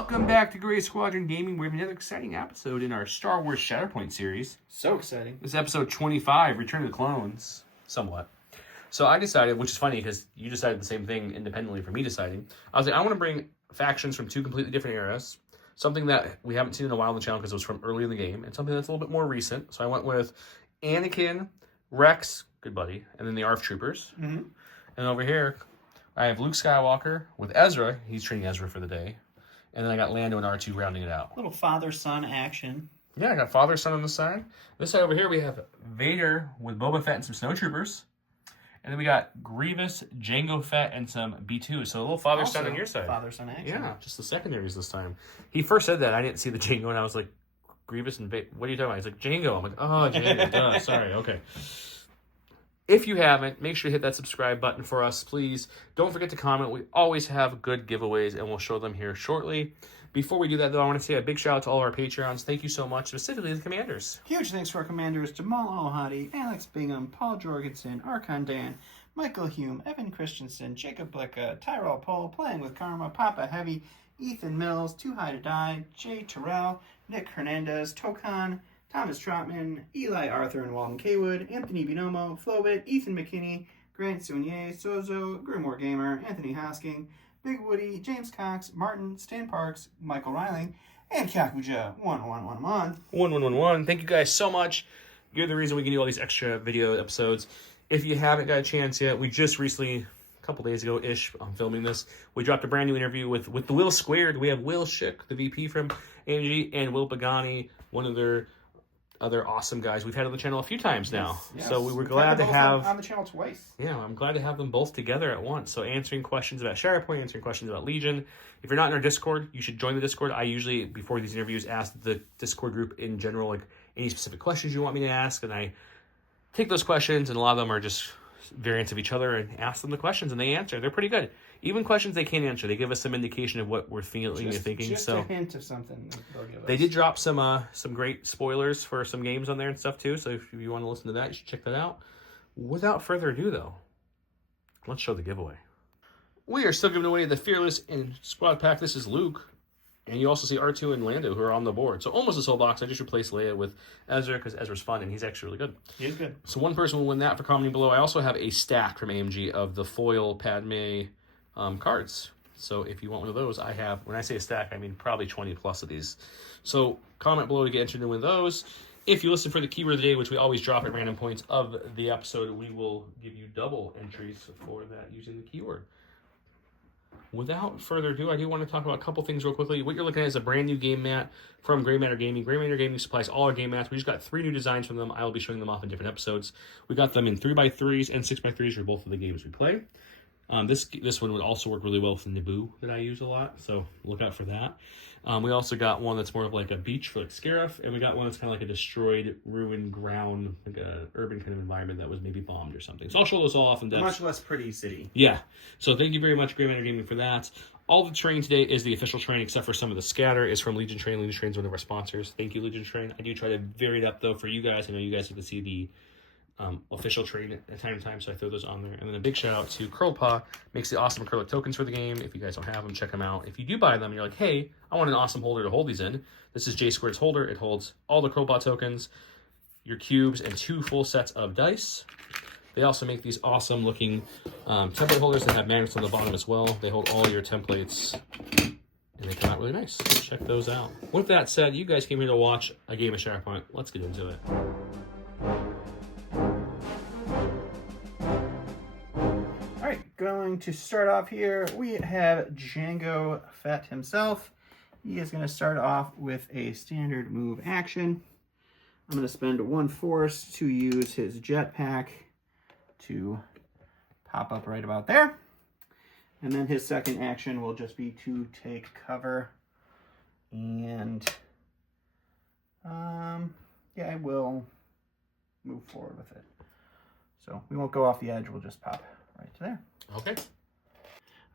Welcome back to Gray Squadron Gaming. We have another exciting episode in our Star Wars Shatterpoint series. So exciting. This is episode 25, Return of the Clones. Somewhat. So I decided, which is funny because you decided the same thing independently from me deciding. I was like, I want to bring factions from two completely different eras. Something that we haven't seen in a while on the channel because it was from early in the game. And something that's a little bit more recent. So I went with Anakin, Rex, good buddy, and then the ARF Troopers. Mm-hmm. And over here, I have Luke Skywalker with Ezra. He's training Ezra for the day. And then I got Lando and R2 rounding it out. Little father-son action. Yeah, I got father, son on the side. This side over here, we have Vader with Boba Fett and some snowtroopers. And then we got Grievous, Jango Fett, and some B2. So a little father, son on your side. Father-son action. Yeah, just the secondaries this time. He first said that. I didn't see the Jango, and I was like, Grievous and Vader. What are you talking about? He's like, Jango. I'm like, oh, Jango. Duh, sorry, okay. If you haven't, make sure to hit that subscribe button for us, please. Don't forget to comment. We always have good giveaways, and we'll show them here shortly. Before we do that, though, I want to say a big shout out to all of our Patreons. Thank you so much, specifically the commanders. Huge thanks to our commanders, Jamal Al-Hadi, Alex Bingham, Paul Jorgensen, Archon Dan, Michael Hume, Evan Christensen, Jacob Blicka, Tyrell Pohl, Playing with Karma, Papa Heavy, Ethan Mills, Too High to Die, Jay Terrell, Nick Hernandez, Tokan, Thomas Trotman, Eli Arthur and Walden Kaywood, Anthony Binomo, Flowbit, Ethan McKinney, Grant Sounier, Sozo, Grimoire Gamer, Anthony Hosking, Big Woody, James Cox, Martin, Stan Parks, Michael Riling, and Kakuja 1111. 1111. Thank you guys so much. You're the reason we can do all these extra video episodes. If you haven't got a chance yet, we just recently, a couple days ago-ish, I'm filming this, we dropped a brand new interview with the Will Squared. We have Will Schick, the VP from AMG, and Will Pagani, one of their other awesome guys we've had on the channel a few times now. Yes. So we were glad to have on the channel twice. Yeah, I'm glad to have them both together at once. So answering questions about Shatterpoint, answering questions about Legion. If you're not in our Discord, you should join the Discord. I usually, before these interviews, ask the Discord group in general, like any specific questions you want me to ask, and I take those questions, and a lot of them are just variants of each other, and ask them the questions, and they answer. They're pretty good. Even questions they can't answer, they give us some indication of what we're feeling and thinking. Just so a hint of something they'll give us. they did drop some great spoilers for some games on there and stuff too. So if you want to listen to that, you should check that out. Without further ado, though, let's show the giveaway. We are still giving away the Fearless and Squad Pack. This is Luke. And you also see R2 and Lando who are on the board. So almost this whole box. I just replaced Leia with Ezra because Ezra's fun and he's actually really good. He is good. So one person will win that for commenting below. I also have a stack from AMG of the foil Padme cards. So if you want one of those, I have, when I say a stack, I mean probably 20 plus of these. So comment below to get entered in one of those. If you listen for the keyword of the day, which we always drop at random points of the episode, we will give you double entries for that using the keyword. Without further ado, I do want to talk about a couple things real quickly. What you're looking at is a brand new game mat from Gray Matter Gaming. Gray Matter Gaming supplies all our game mats. We just got 3 new designs from them. I will be showing them off in different episodes. We got them in 3x3s and 6x3s for both of the games we play. This one would also work really well with the Naboo that I use a lot, so look out for that. We also got one that's more of like a beach for like Scarif, and we got one that's kind of like a destroyed, ruined ground, like a urban kind of environment that was maybe bombed or something. So I'll show those all off in depth. Much less pretty city. Yeah. So thank you very much, Gray Matter Gaming, for that. All the terrain today is the official terrain, except for some of the scatter is from Legion Train. Legion Train is one of our sponsors. Thank you, Legion Train. I do try to vary it up, though, for you guys. I know you guys get to see the official train at time to time, so I throw those on there. And then a big shout out to Curl Paw, makes the awesome acrylic tokens for the game. If you guys don't have them, check them out. If you do buy them and you're like, hey, I want an awesome holder to hold these in, this is J Squared's holder. It holds all the Curl Paw tokens, your cubes, and 2 full sets of dice. They also make these awesome looking template holders that have magnets on the bottom as well. They hold all your templates, and they come out really nice. So check those out. With that said, you guys came here to watch a game of Shatterpoint. Let's get into it. Going to start off here, we have Jango Fett himself. He is going to start off with a standard move action. I'm going to spend 1 force to use his jetpack to pop up right about there. And then his second action will just be to take cover. And yeah, I will move forward with it. So we won't go off the edge, we'll just pop right to there. Okay. All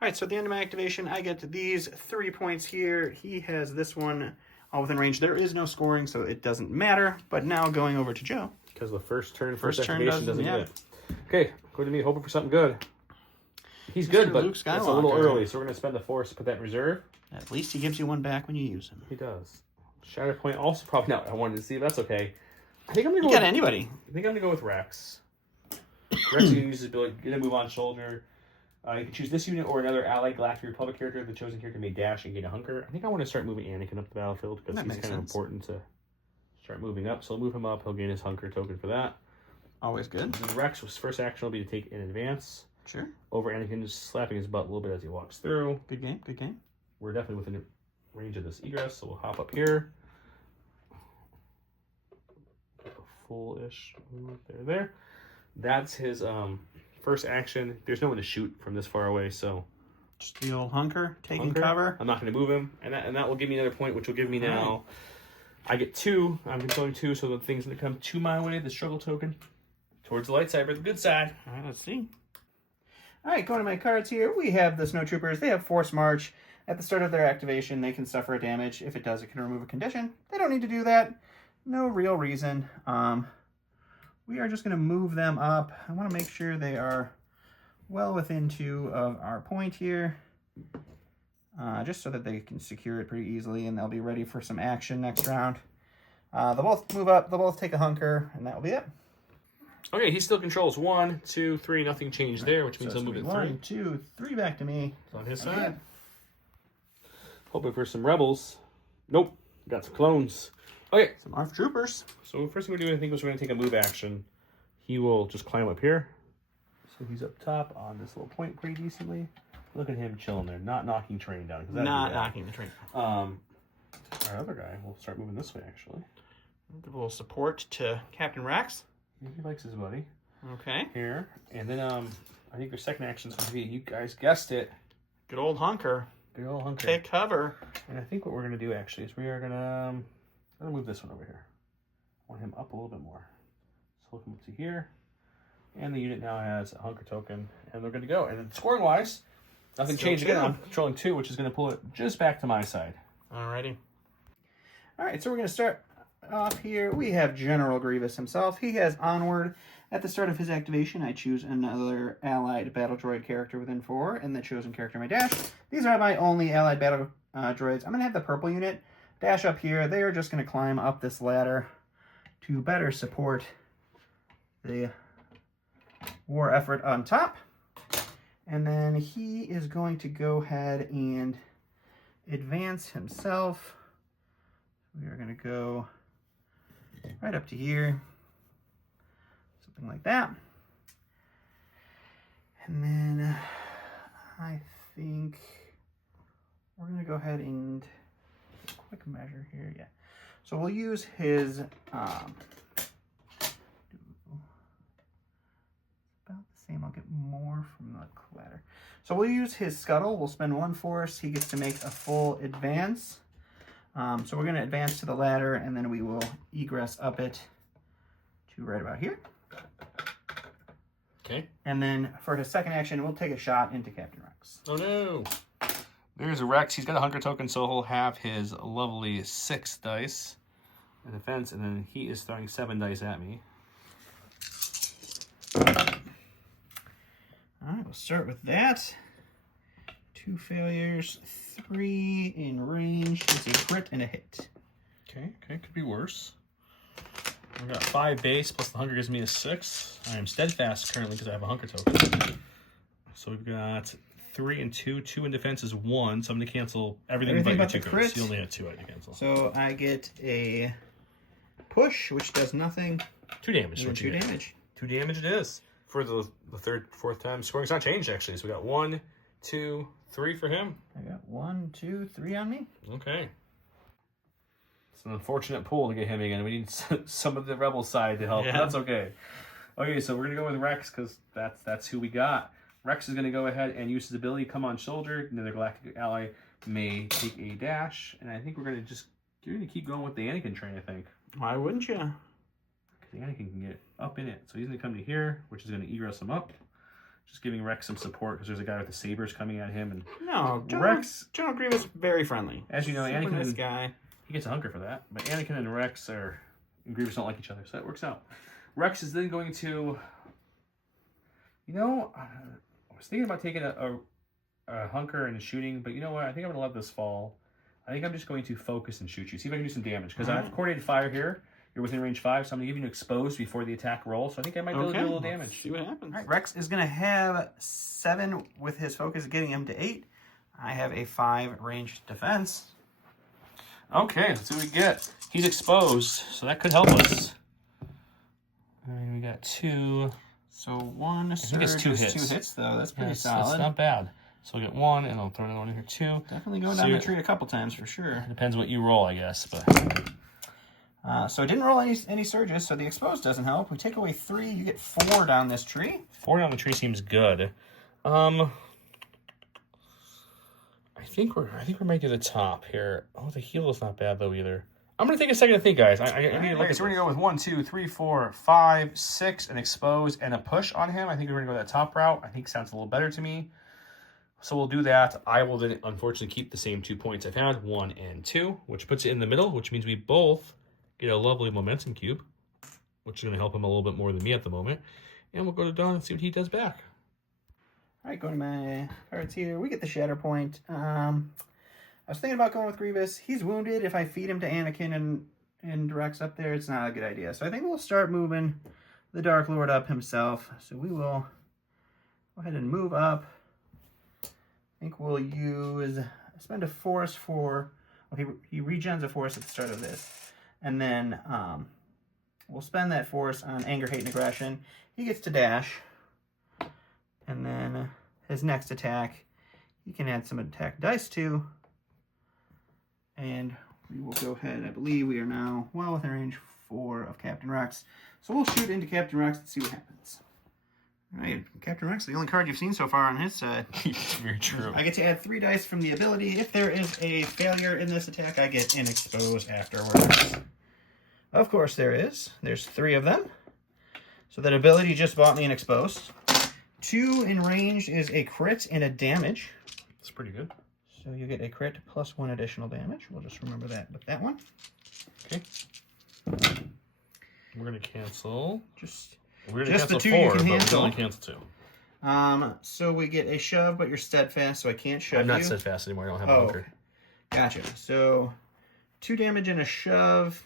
right, so at the end of my activation, I get these 3 points here. He has this one all within range. There is no scoring, so it doesn't matter. But now going over to Joe. Because the first turn activation doesn't get it. Okay, go to me, hoping for something good. He's Mr. good, but Luke it's a little early, so we're going to spend the force to put that in reserve. At least he gives you one back when you use him. He does. Shatterpoint also probably not. I wanted to see if that's okay. I think I'm gonna go. You got anybody? I think I'm gonna go with Rex. Rex can use his ability, get a move on shoulder. You can choose this unit or another allied Galactic Republic character. The chosen character may dash and gain a hunker. I think I want to start moving Anakin up the battlefield because he's kind of important to start moving up. So I'll move him up. He'll gain his hunker token for that. Always good. And Rex's first action will be to take in advance. Sure. Over Anakin, just slapping his butt a little bit as he walks through. Good game. Good game. We're definitely within range of this egress, so we'll hop up here. A full-ish move there. That's his first action. There's no one to shoot from this far away, so just the old hunker taking cover. I'm not going to move him, and that will give me another point, which will give me now. I get 2. I'm controlling 2, so the thing's going to come to my way. The struggle token towards the lightsaber, the good side. All right, let's see. All right, going to my cards here. We have the Snowtroopers. They have Force March. At the start of their activation, they can suffer a damage. If it does, it can remove a condition. They don't need to do that. No real reason. We are just going to move them up. I want to make sure they are well within 2 of our point here. Just so that they can secure it pretty easily, and they'll be ready for some action next round. They'll both move up. They'll both take a hunker, and that will be it. Okay, he still controls 1, 2, 3. Nothing changed there, which means so he'll move it 3. 1, 2, 3 back to me. It's on his side. Hoping for some rebels. Nope. Got some clones. Okay. Some ARF troopers. So first thing we're doing, I think, is we're going to take a move action. He will just climb up here. So he's up top on this little point pretty decently. Look at him chilling there, not knocking terrain down. Not knocking the terrain. Our other guy will start moving this way, actually. A little support to Captain Rex. He likes his buddy. Okay. Here. And then I think their second action is going to be, you guys guessed it. Good old hunker. Good old hunker. Take cover. And I think what we're going to do, actually, is we are going to move this one over here. I want him up a little bit more. So look him up to here. And the unit now has a hunker token, and they're good to go. And then scoring-wise, nothing changed again. I'm controlling 2, which is going to pull it just back to my side. Alrighty. All right, so we're going to start off here. We have General Grievous himself. He has Onward. At the start of his activation, I choose another allied battle droid character within 4, and the chosen character my dash. These are my only allied battle droids. I'm going to have the purple unit dash up here. They are just going to climb up this ladder to better support the war effort on top. And then he is going to go ahead and advance himself. We are going to go right up to here. Something like that. And then I think we're going to go ahead and quick measure here. Yeah. So we'll use his about the same. I'll get more from the ladder. So we'll use his scuttle. We'll spend 1 force. He gets to make a full advance. So we're going to advance to the ladder, and then we will egress up it to right about here. Okay. And then for his second action, we'll take a shot into Captain Rex. Oh, no. There's a Rex. He's got a hunker token, so he'll have his lovely 6 dice in defense, and then he is throwing 7 dice at me. All right, we'll start with that. 2 failures, 3 in range. It's a crit and a hit. Okay, could be worse. I've got 5 base, plus the hunker gives me a 6. I am steadfast currently because I have a hunker token. So we've got 3 and 2. 2 in defense is 1, so I'm going to cancel everything but the 2 crits. You only had 2 I had to cancel. So I get a push, which does nothing. 2 damage. 2 damage. 2 damage it is. For the third, 4th time. Scoring's not changed, actually. So we got 1, 2, 3 for him. I got 1, 2, 3 on me. Okay. It's an unfortunate pull to get him again. We need some of the rebel side to help. Yeah. That's okay. Okay, so we're going to go with Rex because that's who we got. Rex is going to go ahead and use his ability, come on shoulder. Another galactic ally may take a dash. And I think we're going to keep going with the Anakin train, I think. Why wouldn't you? Because Anakin can get up in it. So he's going to come to here, which is going to egress him up. Just giving Rex some support because there's a guy with the sabers coming at him. And no, General Grievous very friendly. As you know, Anakin this guy. He gets a hunker for that. But Anakin and Rex and Grievous don't like each other, so that works out. Rex is then going to, I was thinking about taking a hunker and shooting, but you know what? I think I'm going to let this fall. I think I'm just going to focus and shoot you. See if I can do some damage. Because I have coordinated fire here. You're within range 5, so I'm going to give you an exposed before the attack roll. So I think I might be able to do a little damage. Let's see what happens. All right, Rex is going to have 7 with his focus, getting him to 8. I have a 5 ranged defense. Okay, let's see what we get. He's exposed, so that could help us. I mean, we got 2. So 1 surge it's 2 is hits. 2 hits, though. That's pretty Yes, solid. That's not bad. So we'll get 1, and I'll throw another one in here, 2. Definitely going down the tree a couple times for sure. Depends what you roll, I guess. But so I didn't roll any surges, so the exposed doesn't help. We take away 3, you get 4 down this tree. 4 down the tree seems good. I think we might do the top here. Oh, the heal is not bad though either. I'm gonna take a second to think, guys. I need to look at. So we're gonna go with 1, 2, 3, 4, 5, 6, an expose and a push on him. I think we're gonna go that top route. I think sounds a little better to me. So we'll do that. I will then unfortunately keep the same 2 points I've had, 1 and 2, which puts it in the middle, which means we both get a lovely momentum cube, which is gonna help him a little bit more than me at the moment. And we'll go to Don and see what he does back. All right, going to my cards here. We get the Shatterpoint. I was thinking about going with Grievous. He's wounded. If I feed him to Anakin and Rex up there, it's not a good idea. So I think we'll start moving the Dark Lord up himself. So we will go ahead and move up. I think we'll spend a force for... Well, he regens a force at the start of this. And then we'll spend that force on Anger, Hate, and Aggression. He gets to dash. And then his next attack, he can add some attack dice to. And we will go ahead. I believe we are now well within range 4 of Captain Rex. So we'll shoot into Captain Rex and see what happens. All right, Captain Rex, the only card you've seen so far on his side. It's very true. I get to add 3 dice from the ability. If there is a failure in this attack, I get an expose afterwards. Of course there is. There's 3 of them. So that ability just bought me an expose. 2 in range is a crit and a damage. That's pretty good. So you get a crit plus 1 additional damage. We'll just remember that with that one. Okay. We're going to cancel. We're going to just cancel the 2 4, you can but handle. we only cancel 2. So we get a shove, but you're steadfast, so I can't shove I'm not you. steadfast anymore. I don't have a hunker. Gotcha. So 2 damage and a shove.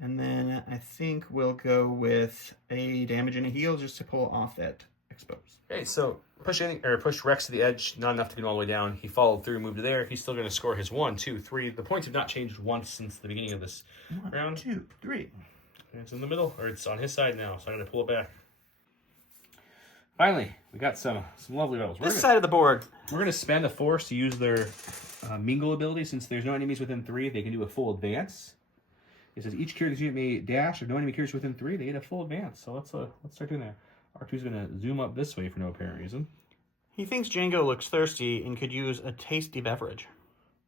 And then I think we'll go with a damage and a heal just to pull off that expose. Okay, so push Rex to the edge, not enough to get him all the way down. He followed through, moved to there. He's still going to score his 1, 2, 3. The points have not changed once since the beginning of this round. 1, 2, 3. And it's in the middle, or it's on his side now, so I'm going to pull it back. Finally, we got some lovely rebels. This side of the board. We're going to spend a force to use their mingle ability. Since there's no enemies within 3, they can do a full advance. It says each character's unit may dash. If no enemy characters within 3, they get a full advance. So let's start doing that. R2's going to zoom up this way for no apparent reason. He thinks Django looks thirsty and could use a tasty beverage.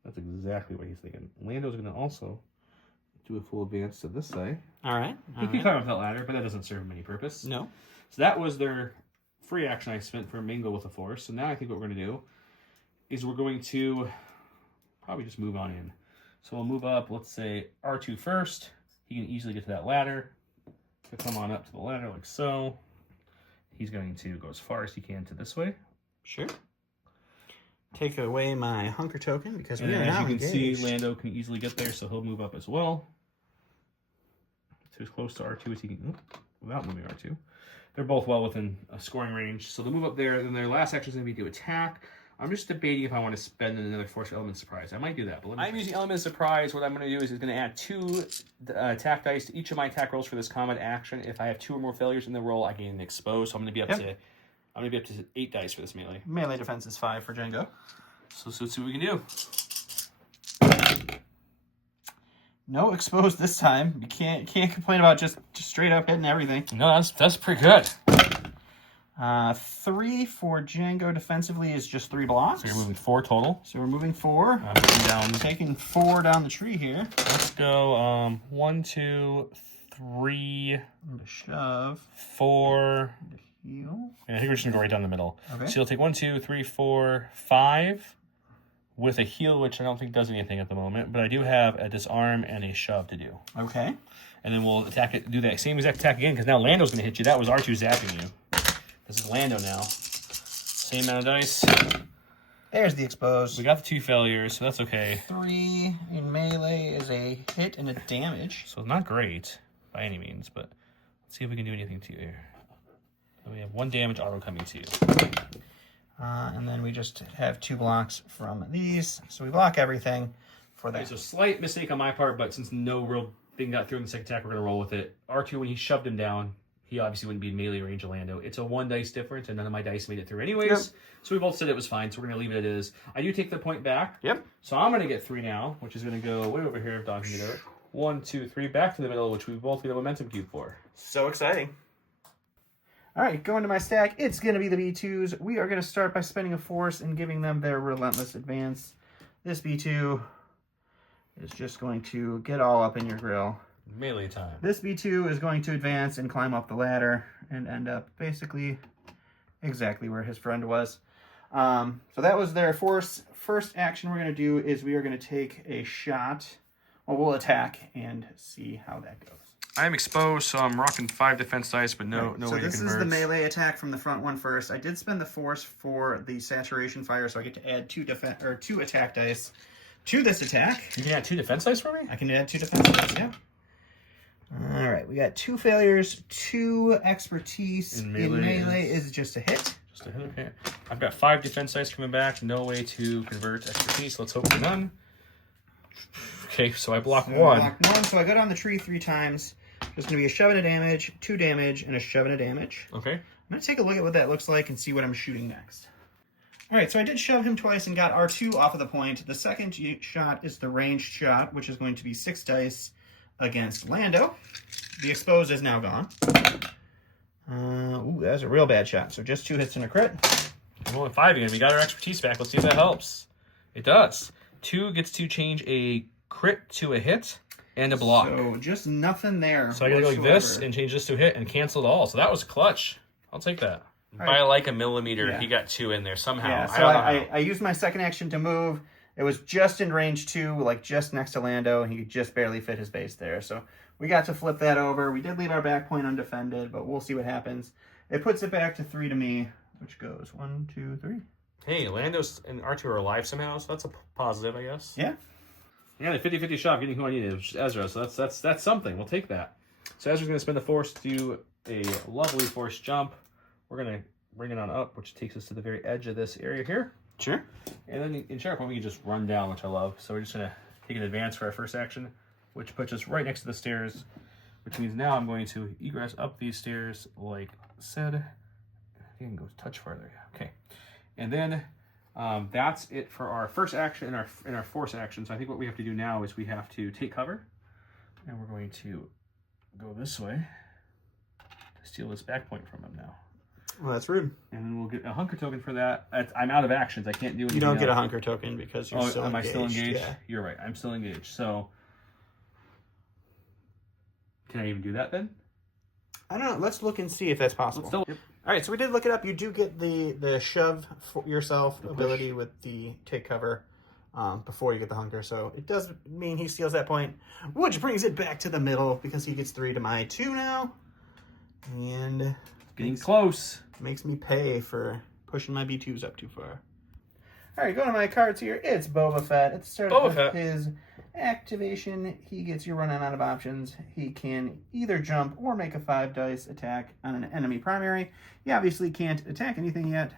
That's exactly what he's thinking. Lando's going to also do a full advance to this side. All right. He can climb up that ladder, but that doesn't serve him any purpose. No. So that was their free action I spent for mingle with a force. So now I think what we're going to do is we're going to probably just move on in. So we'll move up, let's say R2 first. He can easily get to that ladder. He'll come on up to the ladder like so. He's going to go as far as he can to this way. Sure. Take away my hunker token because we and are as now you can engaged. see, Lando can easily get there, so he'll move up as well. To as close to R2 as he can, without moving R2. They're both well within a scoring range, so they'll move up there, and their last action is going to be to attack. I'm just debating if I want to spend another force element surprise. I might do that, but I'm using element surprise. What I'm going to do is going to add 2 attack dice to each of my attack rolls for this combat action. If I have 2 or more failures in the roll, I gain an expose. So I'm going to be up to 8 dice for this melee. Melee defense is 5 for Django. So let's see what we can do. No expose this time. You can't complain about just straight up hitting everything. No, that's pretty good. 3 for Django defensively is just 3 blocks. So you're moving 4 total. So we're moving 4. Down. Taking 4 down the tree here. Let's go 1, 2, 3, And a shove. 4. And a heal. Yeah, I think we're just going to go right down the middle. Okay. So you'll take 1, 2, 3, 4, 5 with a heal, which I don't think does anything at the moment. But I do have a disarm and a shove to do. Okay. And then we'll attack it, do that same exact attack again, because now Lando's going to hit you. That was R2 zapping you. This is Lando now. Same amount of dice. There's the exposed. We got the 2 failures, so that's okay. 3 in melee is a hit and a damage. So not great by any means, but let's see if we can do anything to you here. So we have 1 damage auto coming to you. And then we just have 2 blocks from these. So we block everything for that. There's a slight mistake on my part, but since no real thing got through in the second attack, we're going to roll with it. R2, when he shoved him down, he obviously wouldn't be in melee range of Lando. It's a 1 dice difference, and none of my dice made it through anyways. Yep. So we both said it was fine, so we're going to leave it as is. I do take the point back. Yep. So I'm going to get 3 now, which is going to go way over here if Don can get it. 1, 2, 3, back to the middle, which we both get a momentum cube for. So exciting. All right, going to my stack, it's going to be the B2s. We are going to start by spending a force and giving them their relentless advance. This B2 is just going to get all up in your grill. Melee time. This B2 is going to advance and climb up the ladder and end up basically exactly where his friend was. So that was their force. First action we're going to do is we are going to take a shot. Well, we'll attack and see how that goes. I'm exposed, so I'm rocking 5 defense dice, but no way to convert. So this is the melee attack from the front one first. I did spend the force for the saturation fire, so I get to add 2 attack dice to this attack. You can add 2 defense dice for me? I can add 2 defense dice, yeah. All right, we got 2 failures, 2 expertise. In melee is just a hit. Just a hit, okay. I've got 5 defense dice coming back. No way to convert expertise. Let's hope for none. Okay, so I block 1. Block 1, so I go down the tree 3 times. There's going to be a shove and a damage, 2 damage, and a shove and a damage. Okay. I'm going to take a look at what that looks like and see what I'm shooting next. All right, so I did shove him twice and got R2 off of the point. The second shot is the ranged shot, which is going to be 6 dice against Lando. The exposed is now gone. Ooh, that was a real bad shot. So just 2 hits and a crit. I'm only 5 again. We got our expertise back. Let's see if that helps. It does. 2 gets to change a crit to a hit and a block. So just nothing there. So I gotta go like this and change this to a hit and cancel it all. So that was clutch. I'll take that. By like a millimeter, he got 2 in there somehow. Yeah, so I used my second action to move. It was just in range 2, like just next to Lando, and he could just barely fit his base there. So we got to flip that over. We did leave our back point undefended, but we'll see what happens. It puts it back to 3 to me, which goes 1, 2, 3. Hey, Lando's and R2 are alive somehow, so that's a positive, I guess. Yeah. I got a 50-50 shot of getting who I needed, which is Ezra, so that's something. We'll take that. So Ezra's going to spend the force to do a lovely force jump. We're going to bring it on up, which takes us to the very edge of this area here. Sure. And then in Shatterpoint, we can just run down, which I love. So we're just going to take an advance for our first action, which puts us right next to the stairs, which means now I'm going to egress up these stairs like said. I think I can go a touch farther. Okay. And then that's it for our first action and our force action. So I think what we have to do now is we have to take cover, and we're going to go this way to steal this back point from him now. Well, that's rude. And then we'll get a hunker token for that. I'm out of actions. I can't do anything. You don't get a else. hunker token because you're still engaged. Am I still engaged? Yeah. You're right. I'm still engaged. So can I even do that then? I don't know. Let's look and see if that's possible. Yep. All right, so we did look it up. You do get the shove for yourself ability with the take cover before you get the hunker. So it does mean he steals that point, which brings it back to the middle because he gets 3 to my 2 now. And Getting close. Makes me pay for pushing my B2s up too far. All right, going to my cards here. It's Boba Fett. At the start of his activation, he gets you running out of options. He can either jump or make a 5 dice attack on an enemy primary. He obviously can't attack anything yet,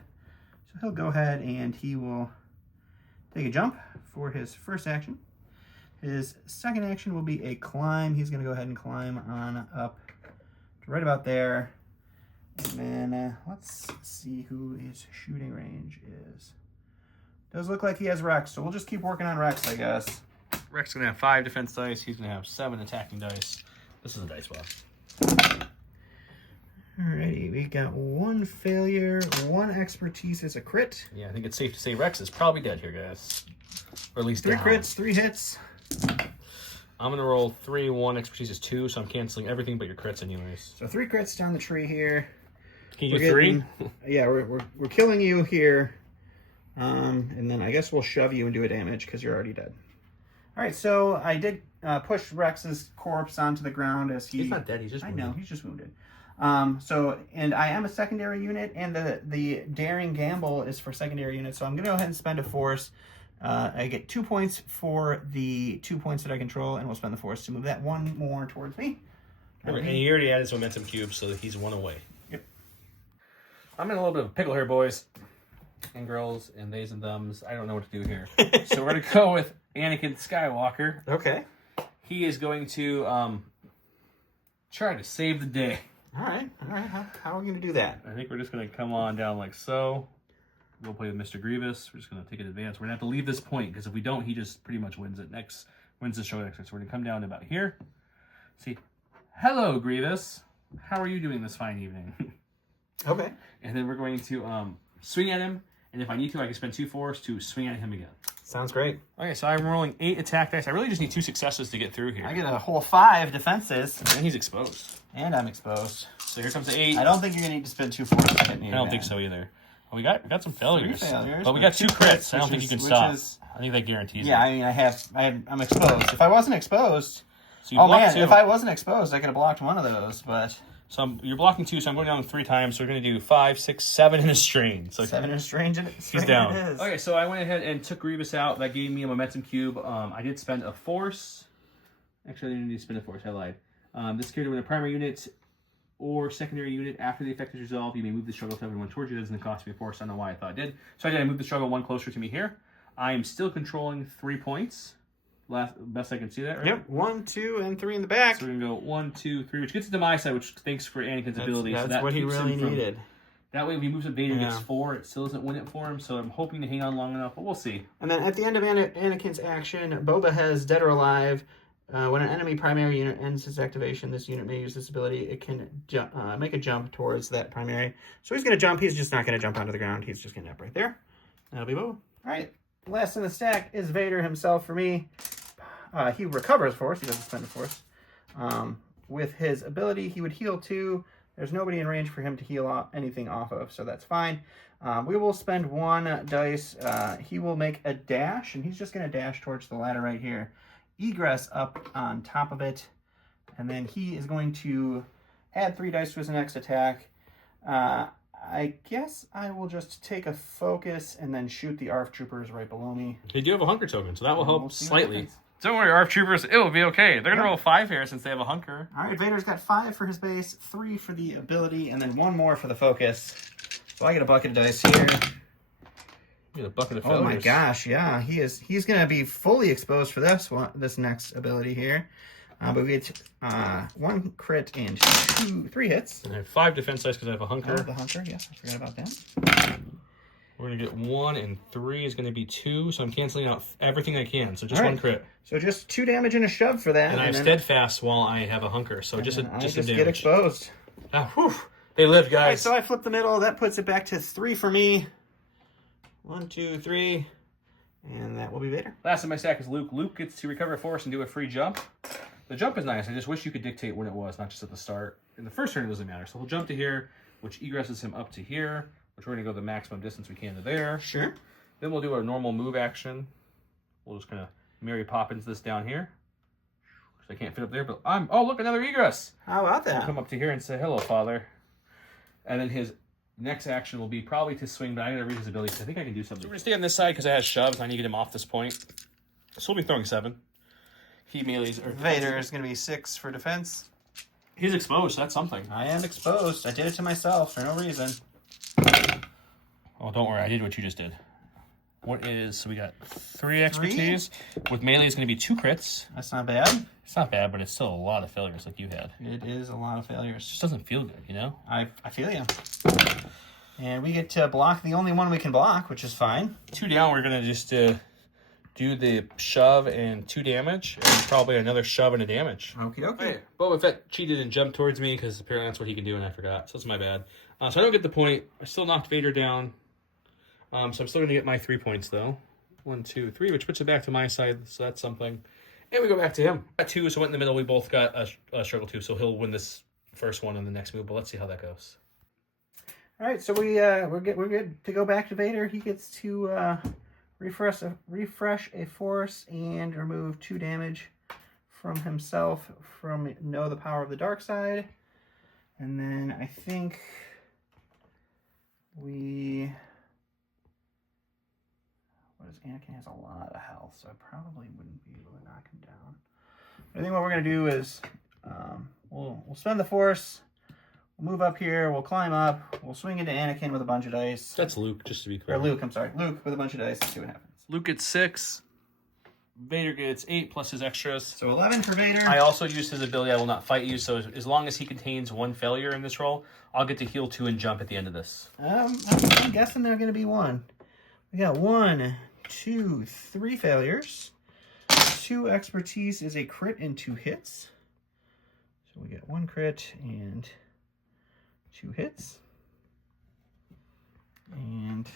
so he'll go ahead and he will take a jump for his first action. His second action will be a climb. He's going to go ahead and climb on up to right about there. And then let's see who his shooting range is. Does look like he has Rex, so we'll just keep working on Rex, I guess. Rex is going to have 5 defense dice. He's going to have 7 attacking dice. This is a dice box. Alrighty, we got 1 failure, 1 expertise is a crit. Yeah, I think it's safe to say Rex is probably dead here, guys. Or at least 3 down. crits, 3 hits. I'm going to roll 3, 1 expertise is 2, so I'm canceling everything but your crits anyways. So 3 crits down the tree here. Can you do 3? Yeah, we're killing you here. And then I guess we'll shove you and do a damage because you're already dead. All right, so I did push Rex's corpse onto the ground as he... He's not dead, he's just wounded. I know, he's just wounded. And I am a secondary unit, and the Daring Gamble is for secondary units, so I'm going to go ahead and spend a force. I get 2 points for the 2 points that I control, and we'll spend the force to move that one more towards me. And he already added his momentum cube, so he's one away. Yep. I'm in a little bit of a pickle here, boys and girls and theys and thumbs. I don't know what to do here. So we're going to go with Anakin Skywalker. Okay. He is going to try to save the day. All right. How are we going to do that? I think we're just going to come on down like so. We'll play with Mr. Grievous. We're just going to take an advance. We're going to have to leave this point, because if we don't, he just pretty much wins the show next. So we're going to come down to about here. See, hello, Grievous. How are you doing this fine evening? Okay. And then we're going to swing at him. And if I need to, I can spend 2 force to swing at him again. Sounds great. Okay, so I'm rolling 8 attack dice. I really just need 2 successes to get through here. I get a whole 5 defenses. And he's exposed. And I'm exposed. So here comes the 8. I don't think you're going to need to spend 2 force to hit me. I don't think so either. Well, we got some failures. 3 failures. But we got 2 crits. I don't think you can stop. I think that guarantees it. Yeah, I mean, I'm exposed. If I wasn't exposed... So you if I wasn't exposed, I could have blocked one of those, but... So you're blocking 2, so I'm going down 3 times. So we're going to do 5, 6, 7 in a strain. So 7 in a strain. He's down. Okay, so I went ahead and took Grievous out. That gave me a momentum cube. I did spend a force. Actually, I didn't need to spend a force. I lied. This character, when a primary unit or secondary unit after the effect is resolved, you may move the struggle to everyone towards you. It doesn't cost me a force. I don't know why I thought it did. So I moved the struggle 1 closer to me here. I am still controlling 3 points. Best I can see that, right? Yep, 1, 2, and 3 in the back. So we're going to go 1, 2, 3, which gets it to my side, which thanks for Anakin's ability. That's so that what he really needed. That way, if he moves with Vader, gets 4. It still doesn't win it for him, so I'm hoping to hang on long enough, but we'll see. And then at the end of Anakin's action, Boba has Dead or Alive. When an enemy primary unit ends its activation, this unit may use this ability. It can make a jump towards that primary. So he's going to jump. He's just not going to jump onto the ground. He's just going to up right there. That'll be Boba. All right. Last in the stack is Vader himself for me. He recovers force. He doesn't spend a force. With his ability, he would heal 2. There's nobody in range for him to heal anything off of, so that's fine. We will spend 1 dice. He will make a dash, and he's just going to dash towards the ladder right here. Egress up on top of it, and then he is going to add 3 dice to his next attack. I guess I will just take a focus and then shoot the ARF troopers right below me. They do have a hunker token, so that will help slightly. Don't worry, ARF troopers, it will be okay. They're going to roll 5 here since they have a hunker. All right, Vader's got 5 for his base, 3 for the ability, and then 1 more for the focus. So I get a bucket of dice here. You get a bucket of failures. Oh my gosh, yeah, he's going to be fully exposed for this next ability here. But we get 1 crit and 3 hits. And I have 5 defense dice because I have a hunker. Oh, the hunker, yes, I forgot about that. We're going to get 1 and 3 is going to be 2, so I'm canceling out everything I can. So just 1 crit. So just 2 damage and a shove for that. And I have steadfast while I have a hunker, so just damage. get exposed. Ah, whew. They lived, guys. All right, so I flip the middle. That puts it back to 3 for me. 1, 2, 3. And that will be Vader. Last in my stack is Luke. Luke gets to recover force and do a free jump. The jump is nice. I just wish you could dictate when it was, not just at the start. In the first turn, it doesn't matter. So he'll jump to here, which egresses him up to here, which we're going to go the maximum distance we can to there. Sure. Then we'll do our normal move action. We'll just kind of Mary Poppins this down here. Because I can't fit up there, but oh, look, another egress. How about that? We'll come up to here and say, hello, father. And then his next action will be probably to swing, but I'm going to read his ability, so I think I can do something. So we're going to stay on this side because I have shoves. I need to get him off this point. So we'll be throwing 7. He melees. Vader is going to be 6 for defense. He's exposed. That's something. I am exposed. I did it to myself for no reason. Oh, don't worry. I did what you just did. So we got 3 expertise. With melee, it's going to be 2 crits. That's not bad. It's not bad, but it's still a lot of failures like you had. It is a lot of failures. It just doesn't feel good, you know? I feel you. And we get to block the only one we can block, which is fine. 2 down, we're going to just do the shove and 2 damage, and probably another shove and a damage. Okie dokie. Okay. Boba Fett cheated and jumped towards me, because apparently that's what he can do, and I forgot. So it's my bad. So I don't get the point. I still knocked Vader down. So I'm still going to get my 3 points, though. 1, 2, 3, which puts it back to my side, so that's something. And we go back to him. Got 2, so went in the middle. We both got a struggle 2, so he'll win this first one in the next move, but let's see how that goes. All right, so we're good to go back to Vader. He gets to refresh a force and remove 2 damage from himself from Know the Power of the Dark Side. And then I think Anakin has a lot of health, so I probably wouldn't be able to knock him down. I think what we're going to do is we'll spend the Force. We'll move up here. We'll climb up. We'll swing into Anakin with a bunch of dice. That's Luke, just to be clear. Or Luke, I'm sorry. Luke with a bunch of dice. Let's see what happens. Luke gets 6. Vader gets 8 plus his extras. So 11 for Vader. I also use his ability, I will not fight you, so as long as he contains 1 failure in this roll, I'll get to heal 2 and jump at the end of this. I'm guessing they're going to be 1. We got 1, 2, 3 failures. 2 expertise is a crit and 2 hits. So we get 1 crit and 2 hits. And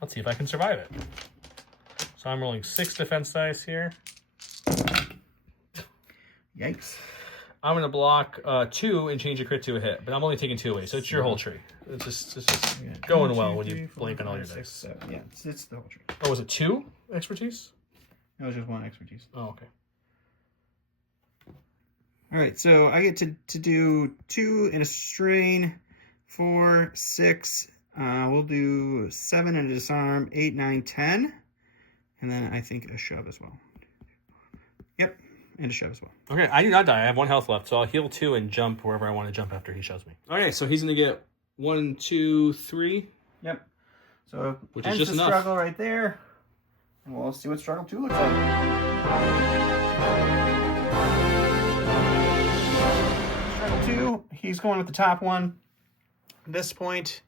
let's see if I can survive it. So I'm rolling 6 defense dice here. Yikes. I'm going to block 2 and change a crit to a hit, but I'm only taking 2 away, so it's your whole tree. It's just going 1, 2, well when 3, you 4, blink on all your 5, dice. 6, 7. Yeah, it's the whole tree. Oh, was it 2 expertise? That was just 1 expertise. Oh, okay. All right, so I get to do 2 in a strain, 4, 6. We'll do 7 in a disarm, 8, 9, 10. And then I think a shove as well. Yep, and a shove as well. Okay, I do not die. I have 1 health left, so I'll heal 2 and jump wherever I want to jump after he shoves me. Okay, so he's going to get 1, 2, 3. Yep. So which ends is just the enough. struggle right there. And we'll see what struggle 2 looks like. Struggle 2, he's going with the top one. This point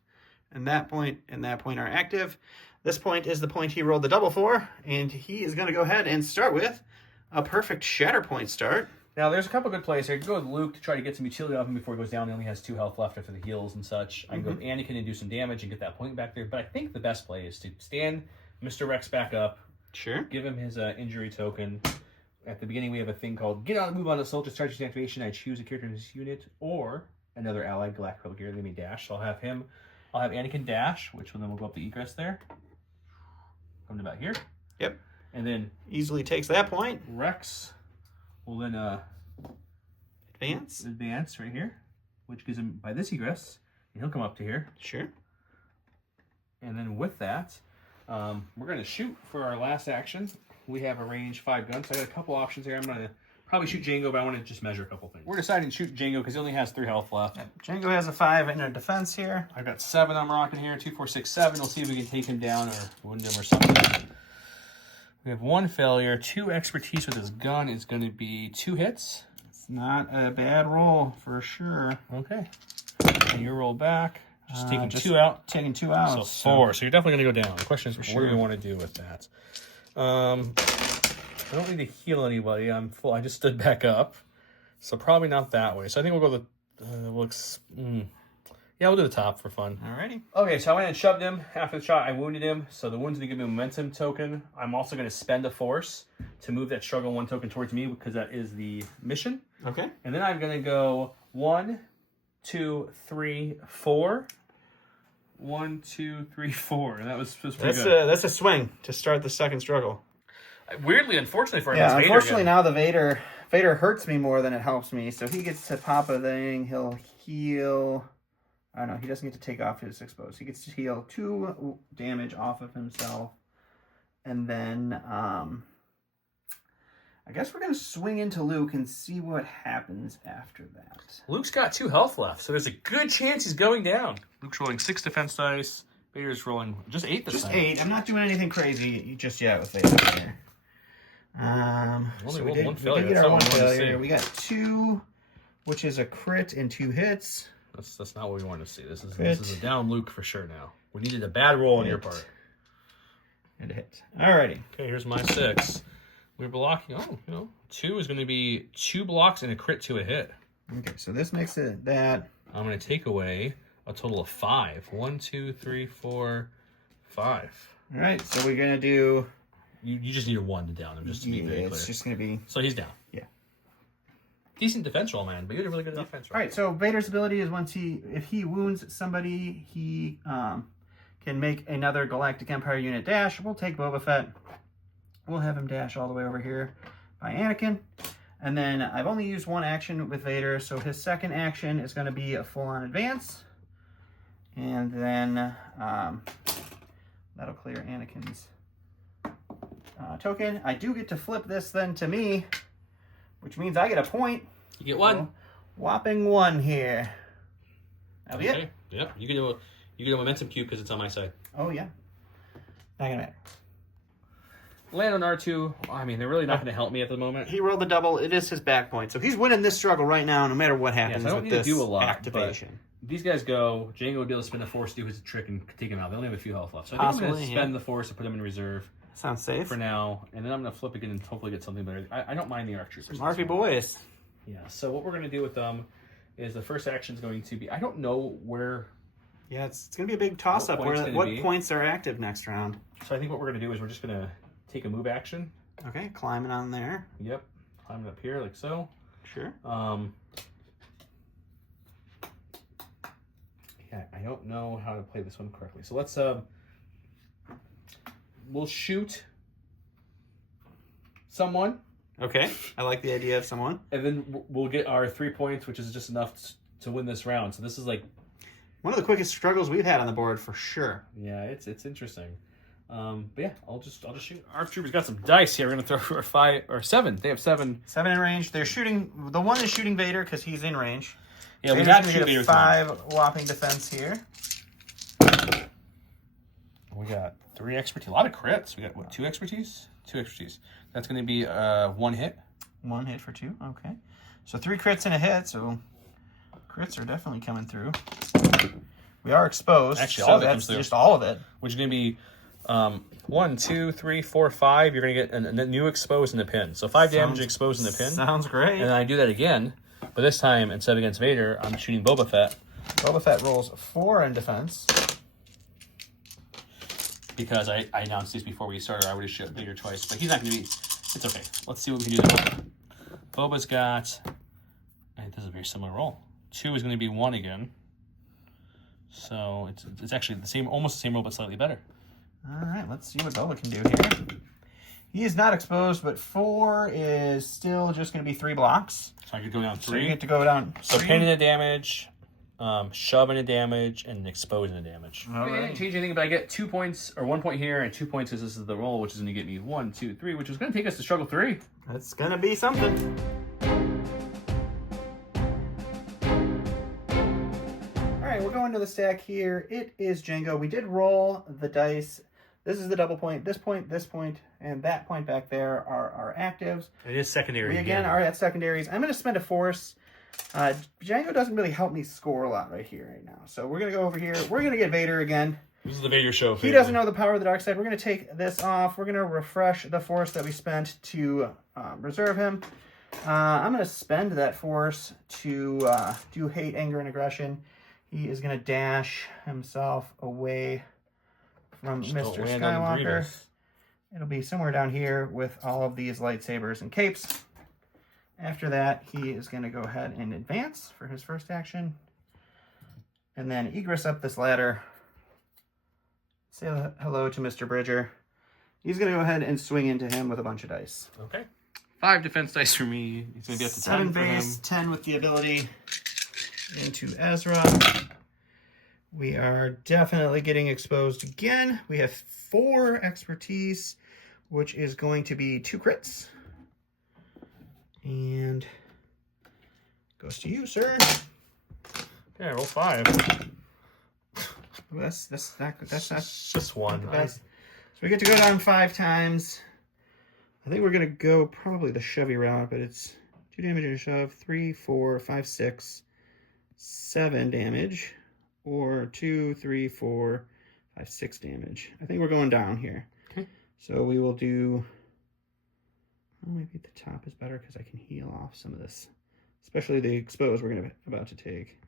and that point and that point are active. This point is the point he rolled the double for, and he is going to go ahead and start with a perfect Shatterpoint start. Now, there's a couple good plays here. I can go with Luke to try to get some utility off him before he goes down. He only has 2 health left after the heals and such. I can go with Anakin and do some damage and get that point back there. But I think the best play is to stand Mr. Rex back up. Sure. Give him his injury token. At the beginning, we have a thing called Get On, Move On, Assault, Discharge his activation. I choose a character in this unit or another allied Galactic Rebel gear. They may dash. So I'll have Anakin dash, which then will go up the egress there. Come to about here. Yep. And then Easily takes that point. Rex will then advance right here, which gives him by this egress, and he'll come up to here. Sure. And then with that, we're going to shoot for our last action. We have a range 5 guns. So I got a couple options here. I'm going to probably shoot Django, but I want to just measure a couple things. We're deciding to shoot Django because he only has 3 health left. Yep. Django has a 5 in a defense here. I've got 7 I'm rocking here. 2, 4, 6, 7. We'll see if we can take him down or wound him or something. We have 1 failure. 2 expertise with his gun is going to be 2 hits. It's not a bad roll for sure. Okay. And you roll back. Just taking just 2 out. Taking 2 out. So 4. So you're definitely going to go down. The question is, what do we want to do with that? I don't need to heal anybody. I'm full. I just stood back up. So probably not that way. So I think we'll go yeah, we'll do the top for fun. Alrighty. Okay, so I went and shoved him. After the shot, I wounded him. So the wound's going to give me a momentum token. I'm also going to spend a force to move that struggle 1 token towards me because that is the mission. Okay. And then I'm going to go 1, 2, 3, 4. 1, 2, 3, 4. And that was pretty good. That's a swing to start the second struggle. Weirdly, unfortunately for him, Yeah, it's Vader unfortunately again. now the Vader hurts me more than it helps me. So he gets to pop a thing. He'll heal. I don't know. He doesn't get to take off his exposed. He gets to heal 2 damage off of himself. And then I guess we're going to swing into Luke and see what happens after that. Luke's got 2 health left, so there's a good chance he's going down. Luke's rolling 6 defense dice. Vader's rolling just 8 this time. Just 8. I'm not doing anything crazy just yet with Vader. Only So rolled 1 we failure. did get That's our not 1 what we wanted to failure. see. We got 2, which is a crit and 2 hits. That's not what we wanted to see. This Crit. is a down Luke for sure now. We needed a bad roll on your part. And a hit. Alrighty. Okay, here's my 6. We're blocking. 2 is going to be 2 blocks and a crit to a hit. Okay, so this makes it that. I'm going to take away a total of 5. 1, 2, 3, 4, 5. Alright, so we're going to do. You just need a 1 to down him, just to be very clear. It's just going to be. So he's down. Yeah. Decent defense roll, man, but you did a really good defense roll. Alright, so Vader's ability is if he wounds somebody, he can make another Galactic Empire unit dash. We'll take Boba Fett. We'll have him dash all the way over here by Anakin. And then I've only used one action with Vader, so his second action is going to be a full-on advance. And then that'll clear Anakin's token. I do get to flip this then to me, which means I get a point. You get one. So, whopping 1 here. That'll be it. Yep. You get a momentum cube because it's on my side. Oh, yeah. Not going to matter. Land on R2. I mean, they're really not going to help me at the moment. He rolled the double. It is his back point. So he's winning this struggle right now, no matter what happens I don't with need this to do a lot, activation. These guys go. Django would be able to spend the Force, do his trick, and take him out. They only have a few health left. So I think I'm going to spend the Force and put them in reserve. Sounds safe. For now. And then I'm going to flip again and hopefully get something better. I don't mind the archers. Murphy boys. Yeah, so what we're going to do with them is the first action is going to be... I don't know where... Yeah, it's going to be a big toss-up. What points are active next round? So I think what we're going to do is we're just going to take a move action. Okay, climbing on there. Yep, climbing up here like so. Sure. Yeah, I don't know how to play this one correctly. So let's... we'll shoot someone. Okay, I like the idea of someone. And then we'll get our 3 points, which is just enough to win this round. So this is like... one of the quickest struggles we've had on the board, for sure. Yeah, it's interesting. But yeah, I'll just shoot. Our troopers got some dice here. We're gonna throw 5 or 7. They have 7. 7 in range. They're shooting. The one is shooting Vader because he's in range. Yeah, we got to shoot Vader. 5 whopping defense here. We got 3 expertise. A lot of crits. We got what? 2 expertise. 2 expertise. That's gonna be 1 hit. 1 hit for 2. Okay. So 3 crits and a hit. So crits are definitely coming through. We are exposed. Actually, all of it comes through. Just all of it. Which is gonna be 1, 2, 3, 4, 5. You're gonna get a new exposed in the pin. So 5 damage exposed in the pin. Sounds great. And then I do that again, but this time instead of against Vader, I'm shooting Boba Fett. Boba Fett rolls 4 in defense. Because I announced these before we started, I would have shot Vader twice, but he's not gonna be. It's okay. Let's see what we can do now. Boba's got. This is a very similar roll. 2 is gonna be 1 again. So it's actually the same, almost the same roll, but slightly better. All right, let's see what Boba can do here. He is not exposed, but 4 is still just going to be 3 blocks. So I could go down 3. So you get to go down 3. So pinning the damage, shoving the damage, and exposing the damage. All right. I didn't change anything, but I get 2 points, or 1 point here, and 2 points because this is the roll, which is going to get me 1, 2, 3, which is going to take us to struggle 3. That's going to be something. We're going to the stack here. It is Django. We did roll the dice. This is the double point, this point, and that point back there are our actives. It is secondary. We again are at secondaries. I'm going to spend a Force. Django doesn't really help me score a lot right here, right now. So we're going to go over here. We're going to get Vader again. This is the Vader show. He doesn't know the power of the dark side. We're going to take this off. We're going to refresh the Force that we spent to reserve him. I'm going to spend that Force to do hate, anger, and aggression. He is going to dash himself away from Mr. Skywalker. It'll be somewhere down here with all of these lightsabers and capes. After that, he is going to go ahead and advance for his first action. And then egress up this ladder. Say hello to Mr. Bridger. He's going to go ahead and swing into him with a bunch of dice. Okay. 5 defense dice for me. He's going to be up to 7 10 for him. base, 10 with the ability. Into Ezra. We are definitely getting exposed again. We have 4 expertise, which is going to be 2 crits. And goes to you, sir. Yeah, roll 5. That's not just 1. the best. So we get to go down 5 times. I think we're gonna go probably the shovey route, but it's 2 damage and a shove, 3, 4, 5, 6. 7 damage, or 2, 3, 4, 5, 6 damage. I think we're going down here. Okay. So we will do, maybe the top is better because I can heal off some of this, especially the exposed we're about to take.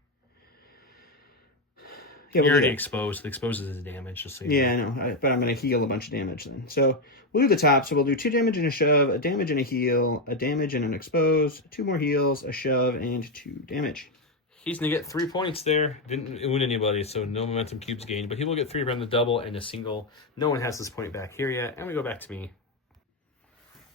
Yeah, You're already exposed. The exposed is damage, just so you know. I know, but I'm going to heal a bunch of damage then. So we'll do the top. So we'll do 2 damage and a shove, a damage and a heal, a damage and an exposed, 2 more heals, a shove, and 2 damage. He's going to get 3 points there. Didn't wound anybody, so no momentum cubes gained. But he will get 3 around the double and a single. No one has this point back here yet. And we go back to me.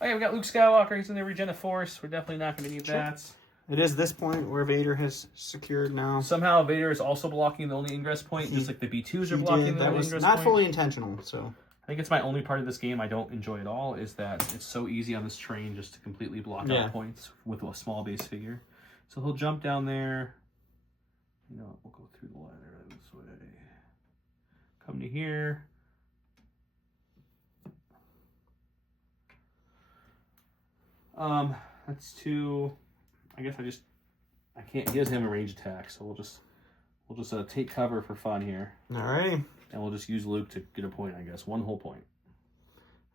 Okay, we got Luke Skywalker. He's in the Regen of Force. We're definitely not going to need that. It is this point where Vader has secured now. Somehow Vader is also blocking the only ingress point, just like the B2s are blocking the only ingress point. That was not fully intentional, so... I think it's my only part of this game I don't enjoy at all, is that it's so easy on this train just to completely block out points with a small base figure. So he'll jump down there. You know, we'll go through the ladder this way. Come to here. That's two. I guess I can't. He doesn't have a range attack, so we'll just take cover for fun here. Alrighty. And we'll just use Luke to get a point, I guess. 1 whole point.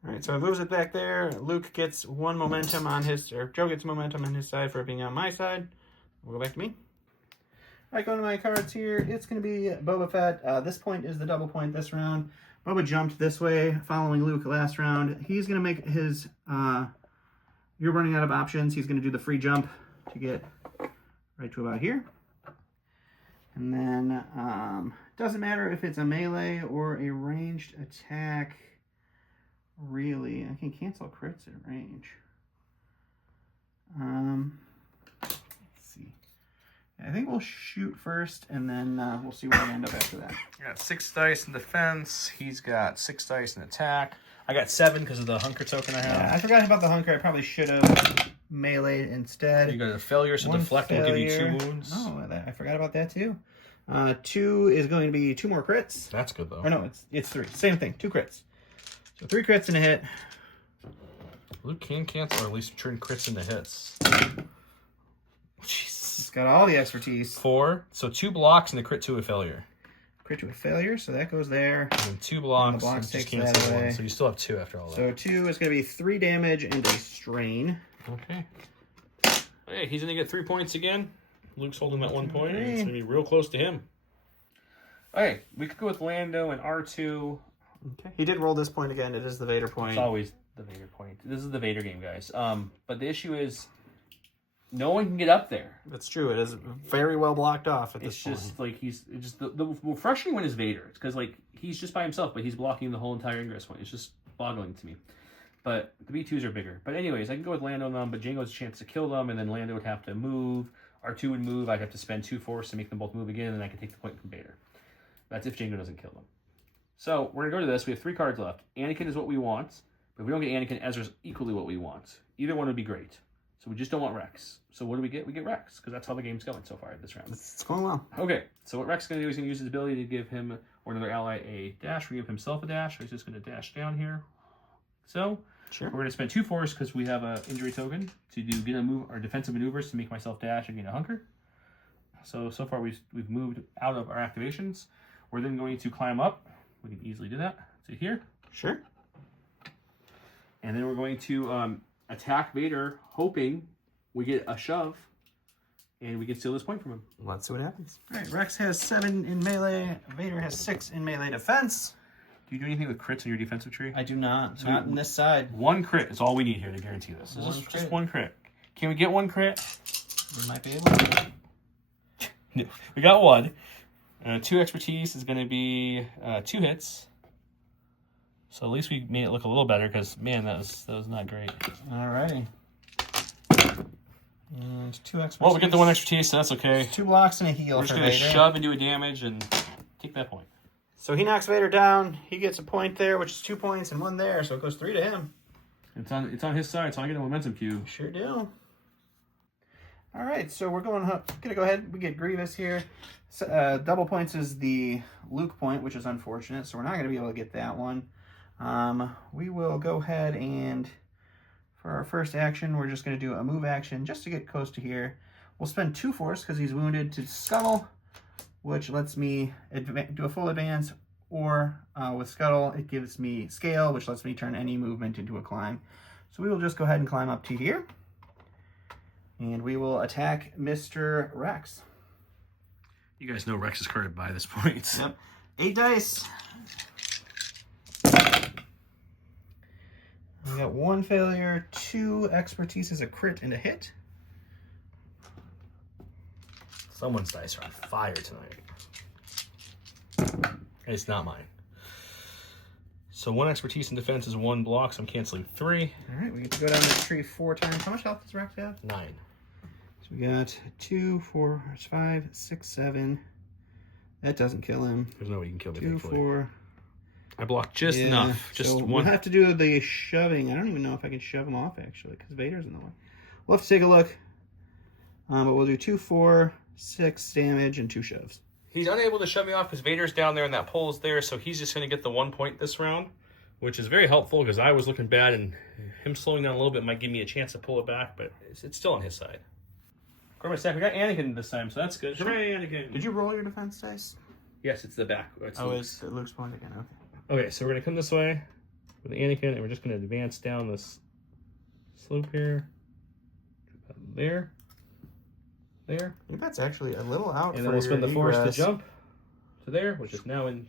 Alright, so it moves it back there. Luke gets 1 momentum on his, or Joe gets momentum on his side for it being on my side. We'll go back to me. Alright, going to my cards here. It's going to be Boba Fett. This point is the double point this round. Boba jumped this way following Luke last round. He's going to make his, you're running out of options. He's going to do the free jump to get right to about here. And then, doesn't matter if it's a melee or a ranged attack, really. I can cancel crits at range. Let's see. I think we'll shoot first, and then we'll see where we end up after that. I got 6 dice in defense. He's got 6 dice in attack. I got 7 because of the hunker token I have. Yeah, I forgot about the hunker. I probably should have meleeed instead. You got a failure, so deflect will give you 2 wounds. Oh, I forgot about that too. 2 is going to be 2 more crits. That's good, though. Or no, it's 3. Same thing, 2 crits. So 3 crits and a hit. Luke can cancel or at least turn crits into hits. Jesus. It's got all the expertise. 4. So 2 blocks and a crit to a failure. Crit to a failure, so that goes there. And 2 blocks. And the blocks just takes that away. 1. So you still have 2 after all that. So 2 is going to be 3 damage and a strain. Okay. Hey, he's going to get 3 points again. Luke's holding that 1 point, and it's going to be real close to him. Okay, we could go with Lando and R2. Okay. He did roll this point again. It is the Vader point. It's always the Vader point. This is the Vader game, guys. But the issue is, no one can get up there. That's true. It is very well blocked off at this point. It's just like the refreshing one is Vader. It's because like he's just by himself, but he's blocking the whole entire ingress point. It's just boggling to me. But the B2s are bigger. But anyways, I can go with Lando on them, but Jango has a chance to kill them, and then Lando would have to move. R2 would move. I'd have to spend 2 force to make them both move again, and then I could take the point from Vader. That's if Jango doesn't kill them. So we're going to go to this. We have 3 cards left. Anakin is what we want. But if we don't get Anakin, Ezra's equally what we want. Either one would be great. So we just don't want Rex. So what do we get? We get Rex, because that's how the game's going so far this round. It's going well. Okay, so what Rex is going to do is he's going to use his ability to give him or another ally a dash. We give himself a dash. So he's just going to dash down here. So we're going to spend 2 force because we have an injury token to do get a move or defensive maneuvers to make myself dash and gain a hunker. So far we've moved out of our activations. We're then going to climb up. We can easily do that. To here. Sure. And then we're going to attack Vader, hoping we get a shove, and we can steal this point from him. Let's see what happens. All right, Rex has 7 in melee. Vader has 6 in melee defense. Do you do anything with crits in your defensive tree? I do not. So not in this side. 1 crit is all we need here to guarantee this. Just 1 crit. Can we get 1 crit? We might be able to. No, we got 1. 2 expertise is going to be 2 hits. So at least we made it look a little better because, man, that was not great. All righty. And 2 expertise. Well, we get the 1 expertise, so that's okay. 2 blocks and a heal. We're just going to shove and do a damage and take that point. So he knocks Vader down. He gets a point there, which is 2 points and 1 there. So it goes 3 to him. It's on his side, so I get a momentum cube. Sure do. All right, so we're gonna go ahead. We get Grievous here. Double points is the Luke point, which is unfortunate. So we're not gonna be able to get that one. We will go ahead and for our first action, we're just gonna do a move action just to get close to here. We'll spend 2 force because he's wounded to Scuttle, which lets me do a full advance, or with Scuttle, it gives me Scale, which lets me turn any movement into a climb. So we will just go ahead and climb up to here, and we will attack Mr. Rex. You guys know Rex is carded by this point. Yep. 8 dice. We got 1 failure, 2 expertise is a crit and a hit. Someone's dice are on fire tonight. It's not mine. So 1 expertise in defense is 1 block, so I'm canceling 3. All right, we get to go down this tree 4 times. How much health does Rex have? 9. So we got 2, 4, 5, 6, 7. That doesn't kill him. There's no way you can kill me, 2, thankfully. 4. I blocked just enough. Just so one. We'll have to do the shoving. I don't even know if I can shove him off, actually, because Vader's in the way. We'll have to take a look. But we'll do 2, 4, 6 damage and 2 shoves. He's unable to shove me off because Vader's down there and that pole is there, so he's just going to get the 1 point this round, which is very helpful because I was looking bad, and him slowing down a little bit might give me a chance to pull it back, but it's still on his side. Grab my stack. We got Anakin this time, so that's good. Sure. Hooray, Anakin. Did you roll your defense dice? Yes, it's the back. It's Luke's. It's Luke's point again. Okay. Okay, so we're going to come this way with Anakin, and we're just going to advance down this slope here. There. There. I think that's actually a little out. And then we'll spend the force to jump to there, which is now in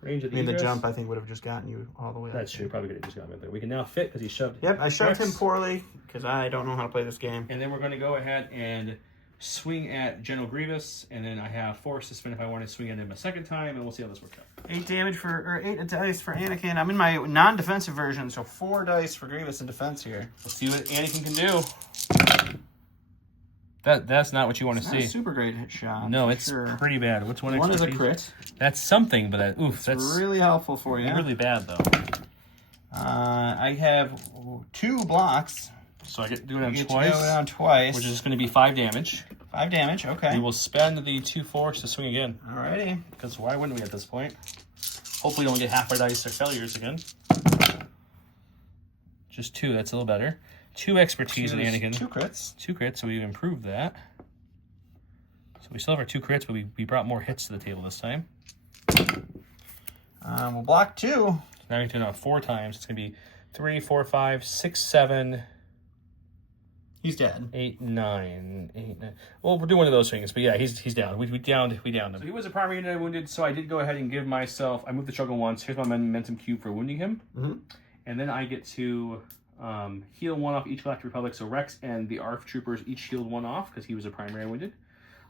range of the the jump, I think, would have just gotten you all the way. That's true. Probably could have just gotten right there. We can now fit because he shoved. Yep, I shoved Rex. him poorly because I don't know how to play this game. And then we're going to go ahead and swing at General Grievous, and then I have force to spin if I want to swing at him a second time, and we'll see how this works out. 8 dice for Anakin. I'm in my non-defensive version, so 4 dice for Grievous in defense here. Let's see what Anakin can do. That's not what you want to Not a see. super great hit shot. No, for it's sure. pretty bad. What's one? One is a XP? crit. That's something, but that's Really helpful for you. really bad though. I have 2 blocks. So I get to do it on You get to twice, go down twice. which is going to be 5 damage. 5 damage. Okay. We will spend the 2 force to swing again. Alrighty. Because why wouldn't we at this point? Hopefully, don't get half our dice or failures again. Just 2. That's a little better. 2 expertise in Anakin. 2 crits. 2 crits, so we've improved that. So we still have our 2 crits, but we brought more hits to the table this time. We'll block 2. So now we can do it 4 times. It's going to be 3, 4, 5, 6, 7. He's dead. 8, 9, 8, 9. Well, we're doing one of those things, but yeah, he's down. We downed him. So he was a primary unit I wounded, so I did go ahead and give myself. I moved the struggle once. Here's my momentum cube for wounding him, and then I get to heal 1 off each Galactic Republic. So Rex and the ARF troopers each healed 1 off because he was a primary wounded.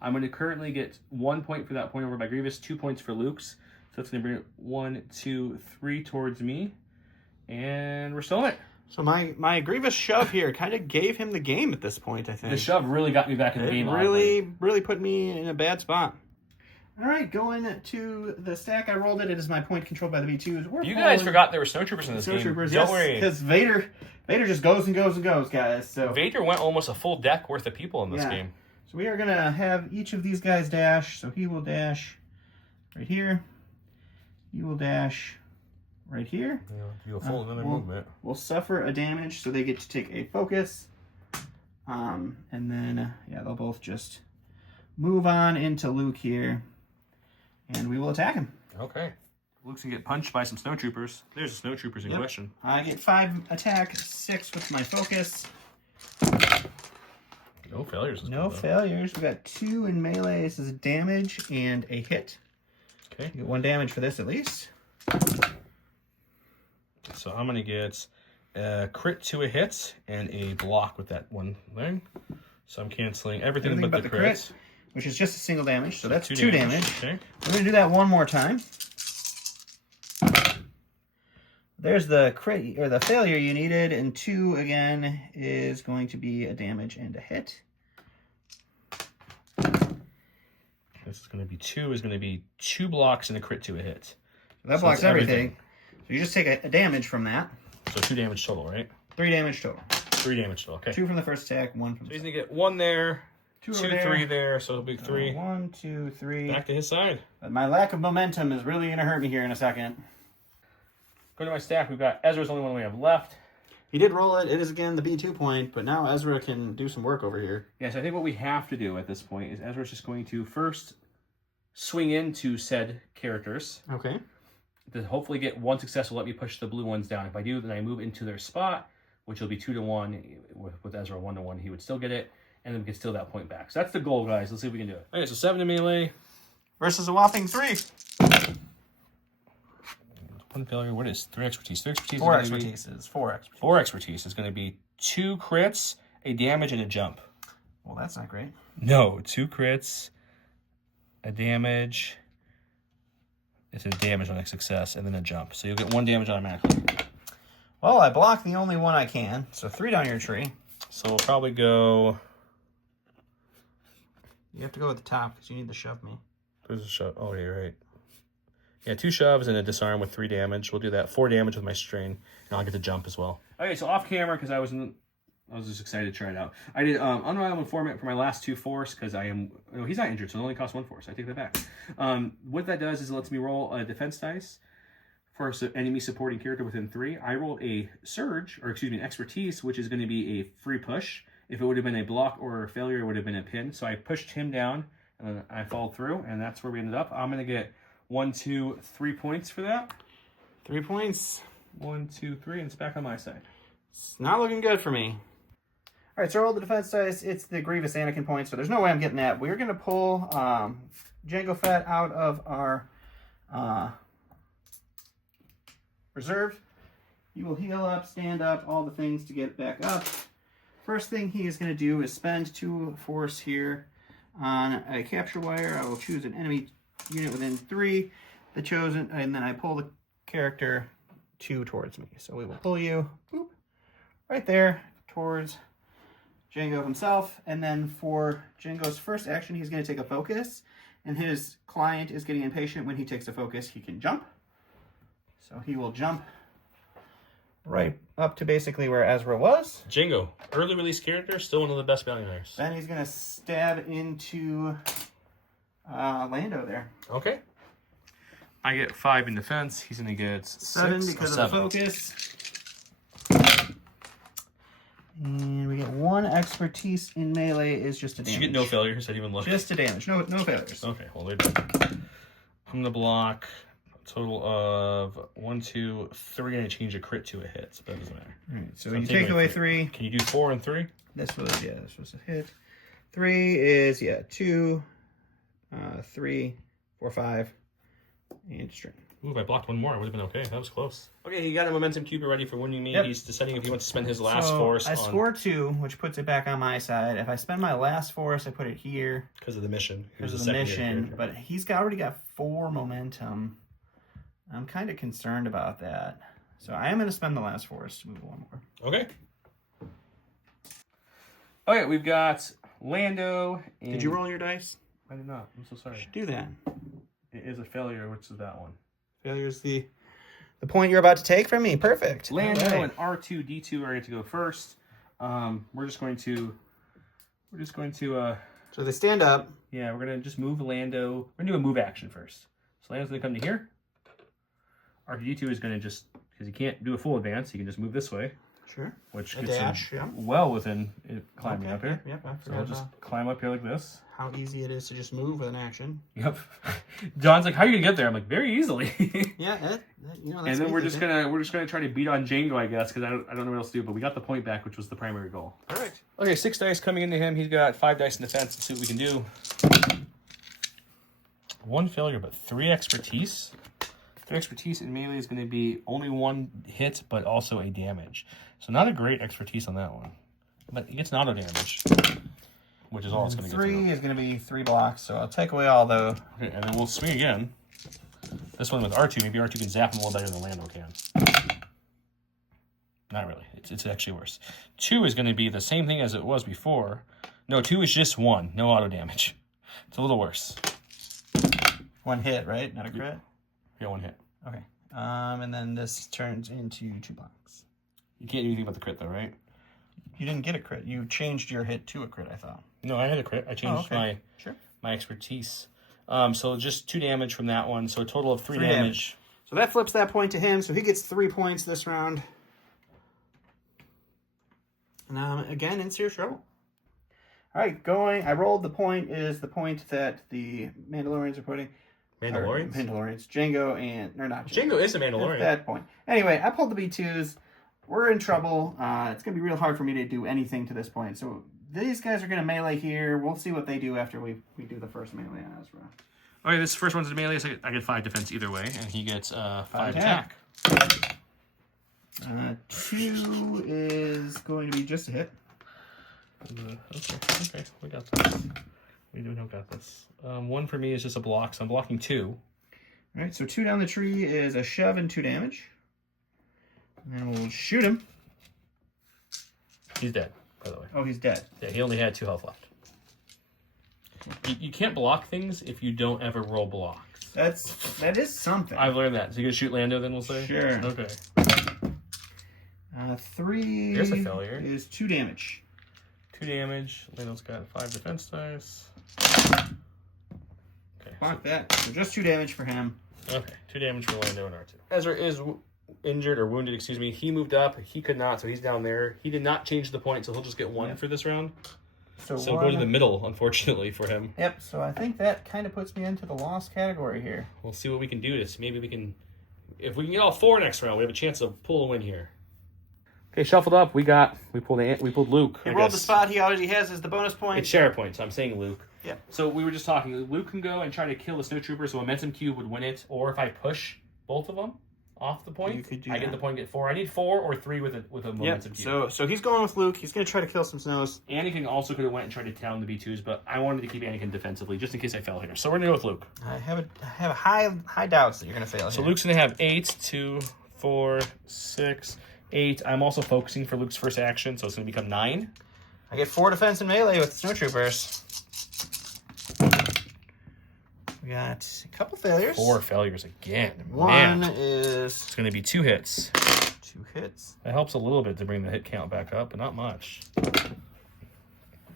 I'm going to currently get 1 point for that point over by Grievous, 2 points for Luke's. So that's going to bring it 1, 2, 3 towards me, and we're still in it. So my Grievous shove here kind of gave him the game at this point, I think. The shove really got me back in the game. Really put me in a bad spot. All right, going to the stack. I rolled it. It is my point controlled by the B2s. You guys forgot there were snowtroopers in this game. Snowtroopers, Don't worry. Because Vader just goes and goes and goes, guys. So Vader went almost a full deck worth of people in this Yeah. game. So we are going to have each of these guys dash. So he will dash right here. He will dash right here. Yeah, do a full another movement. Will suffer a damage, so they get to take a focus. And then, they'll both just move on into Luke here. And we will attack him. Okay. Luke's going to get punched by some snowtroopers. There's the snowtroopers in question. I get 5 attack, 6 with my focus. No failures. No failures. We got 2 in melee. This is a damage and a hit. Okay. You get 1 damage for this at least. So I'm going to get a crit to a hit and a block with that one thing. So I'm canceling everything but the crits. Which is just a single damage, so that's 2 2 damage. Okay. We're going to do that one more time. There's the crit or the failure you needed, and 2 again is going to be a damage and a hit. This is going to be 2. Is going to be 2 blocks and a crit to a hit. So that blocks everything. So you just take a damage from that. So 2 damage total, right? 3 damage total. 3 damage total. Okay. 2 from the first attack, 1 from So the he's second. going to get 1 there. 2, there. 3 there, so it'll be 3. 1, 2, 3. Back to his side. My lack of momentum is really going to hurt me here in a second. Go to my stack. We've got Ezra's the only one we have left. He did roll it. It is again the B2 point, but now Ezra can do some work over here. Yes, I think what we have to do at this point is Ezra's just going to first swing into said characters. Okay. To hopefully get 1 success will let me push the blue ones down. If I do, then I move into their spot, which will be 2 to 1. With Ezra 1 to 1, he would still get it, and then we can steal that point back. So that's the goal, guys. Let's see if we can do it. Okay, so 7 to melee. Versus a whopping 3. 1 failure. What is 3 expertise? 3 expertise. 4 expertises. 4 expertise. 4 expertise is going to be 2 crits, a damage, and a jump. Well, that's not great. No, 2 crits, a damage, It's a damage on a success, and then a jump. So you'll get 1 damage automatically. Well, I blocked the only one I can, so 3 down your tree. So we'll probably go... You have to go at the top because you need to shove me. There's a shove. Oh, yeah, you're right. Yeah, 2 shoves and a disarm with 3 damage. We'll do that. 4 damage with my string, and I'll get to jump as well. Okay, so off camera, because I was just excited to try it out. I did Unrivaled Informant for my last 2 force, because I am... Oh, he's not injured, so it only costs 1 force. I take that back. What that does is it lets me roll a defense dice for an enemy supporting character within 3. I rolled a surge, or excuse me, an expertise, which is going to be a free push. If it would have been a block or a failure, it would have been a pin. So I pushed him down, and then I followed through, and that's where we ended up. I'm going to get 1, 2, 3 points for that. 3 points. 1, 2, 3, and it's back on my side. It's not looking good for me. All right, so roll the defense dice. It's the Grievous Anakin points, so there's no way I'm getting that. We're going to pull Jango Fett out of our reserve. He will heal up, stand up, all the things to get back up. First thing he is going to do is spend 2 force here on a capture wire. I will choose an enemy unit within 3, the chosen, and then I pull the character 2 towards me. So we will pull you boop, right there towards Jango himself. And then for Jango's first action, he's going to take a focus. And his client is getting impatient. When he takes a focus, he can jump. So he will jump right up to basically where Ezra was. Jango, early release character, still one of the best bounty hunters. Then he's going to stab into Lando there. Okay. I get 5 in defense. He's going to get 7 6 because or of the focus. And we get 1 expertise in melee is just a damage. Did you get no failures? I didn't even look. Just a damage. No failures. Okay, well, they're done. I'm going to block a total of 1, 2, 3, and I change a crit to a hit, so that doesn't matter. All right, so you take away 3. Can you do 4 and 3? This was a hit. 3 is, 2, 3, 4, 5, and string. Ooh, if I blocked 1 more, I would have been okay. That was close. Okay, he got a momentum cube ready for when you meet. Yep. He's deciding if he wants to spend his last force I score 2, which puts it back on my side. If I spend my last force, I put it here. Because of the mission. Because of the mission, but he's already got 4 momentum. I'm kind of concerned about that. So I am going to spend the last force to move 1 more. Okay. Okay, we've got Lando. Did you roll your dice? I did not. I'm so sorry. You should do that. It is a failure, which is that one. Failure is the point you're about to take from me. Perfect. Lando and R2-D2 are going to go first. We're just going to. So they stand up. Yeah, we're going to just move Lando. We're going to do a move action first. So Lando's going to come to here. R2-D2 is going to just, because he can't do a full advance, he can just move this way. Sure. Which a gets dash, him well within it climbing up here. Yep, I so we'll just climb up here like this. How easy it is to just move with an action. Yep. John's like, "How are you gonna get there?" I'm like, "Very easily." Yeah, that's and then we're just gonna try to beat on Jango, I guess, because I don't know what else to do. But we got the point back, which was the primary goal. Perfect. Okay, 6 dice coming into him. He's got 5 dice in defense. Let's see what we can do. 1 failure, but 3 expertise. 3 expertise in melee is going to be only 1 hit, but also a damage. So not a great expertise on that one. But he gets an auto damage, which is all it's going to get. 3 is going to be 3 blocks, so I'll take away all the... Okay, and then we'll swing again. This one with R2, maybe R2 can zap him a little better than Lando can. Not really. It's actually worse. 2 is going to be the same thing as it was before. No, 2 is just 1. No auto damage. It's a little worse. 1 hit, right? Not a crit? Yeah, 1 hit. Okay. And then this turns into 2 blocks. You can't do anything about the crit, though, right? You didn't get a crit. You changed your hit to a crit, I thought. No, I had a crit. I changed my expertise. So just 2 damage from that one. So a total of 3 damage. So that flips that point to him. So he gets 3 points this round. And again, in serious trouble. All right, I rolled the point is the point that the Mandalorians are putting. Mandalorians. Jango or not Jango. Jango is a Mandalorian. At that point. Anyway, I pulled the B2s. We're in trouble. It's going to be real hard for me to do anything to this point. So these guys are going to melee here. We'll see what they do after we do the first melee on Ezra. Okay, this first one's a melee, so I get 5 defense either way, and he gets 5 attack. 2 is going to be just a hit. Okay, we got this. We got this. 1 for me is just a block, so I'm blocking 2. All right, so 2 down the tree is a shove and 2 damage. And then we'll shoot him. He's dead, by the way. Oh, he's dead. Yeah, he only had 2 health left. You can't block things if you don't ever roll blocks. That is something. I've learned that. So you're going to shoot Lando then, we'll say? Sure. Okay. 3 There's a failure. is 2 damage. 2 damage. Lando's got 5 defense dice. Okay. Block that. So just 2 damage for him. Okay, 2 damage for Lando and R2. Ezra is injured or wounded, excuse me. He moved up. He could not, so he's down there. He did not change the point, so he'll just get 1 for this round. So go to the middle, unfortunately, for him. Yep, so I think that kind of puts me into the loss category here. We'll see what we can do. Maybe we can... If we can get all 4 next round, we have a chance to pull a win here. Okay, shuffled up. We pulled Luke. He rolled the spot he already has as the bonus point. It's Shatterpoint, so I'm saying Luke. Yeah. So we were just talking. Luke can go and try to kill the snowtrooper, so momentum cube would win it. Or if I push both of them off the point, you could do I get the point, get 4. I need 4 or 3 with a momentum cube. So he's going with Luke. He's going to try to kill some snows. Anakin also could have went and tried to down the B2s, but I wanted to keep Anakin defensively just in case I fell here. So we're going to go with Luke. I have high doubts that you're going to fail So here. Luke's going to have 8, 2, 4, 6, 8. I'm also focusing for Luke's first action, so it's going to become 9. I get 4 defense and melee with snowtroopers. We got a couple failures. 4 failures again. One Man. is It's going to be 2 hits. 2 hits. That helps a little bit to bring the hit count back up, but not much.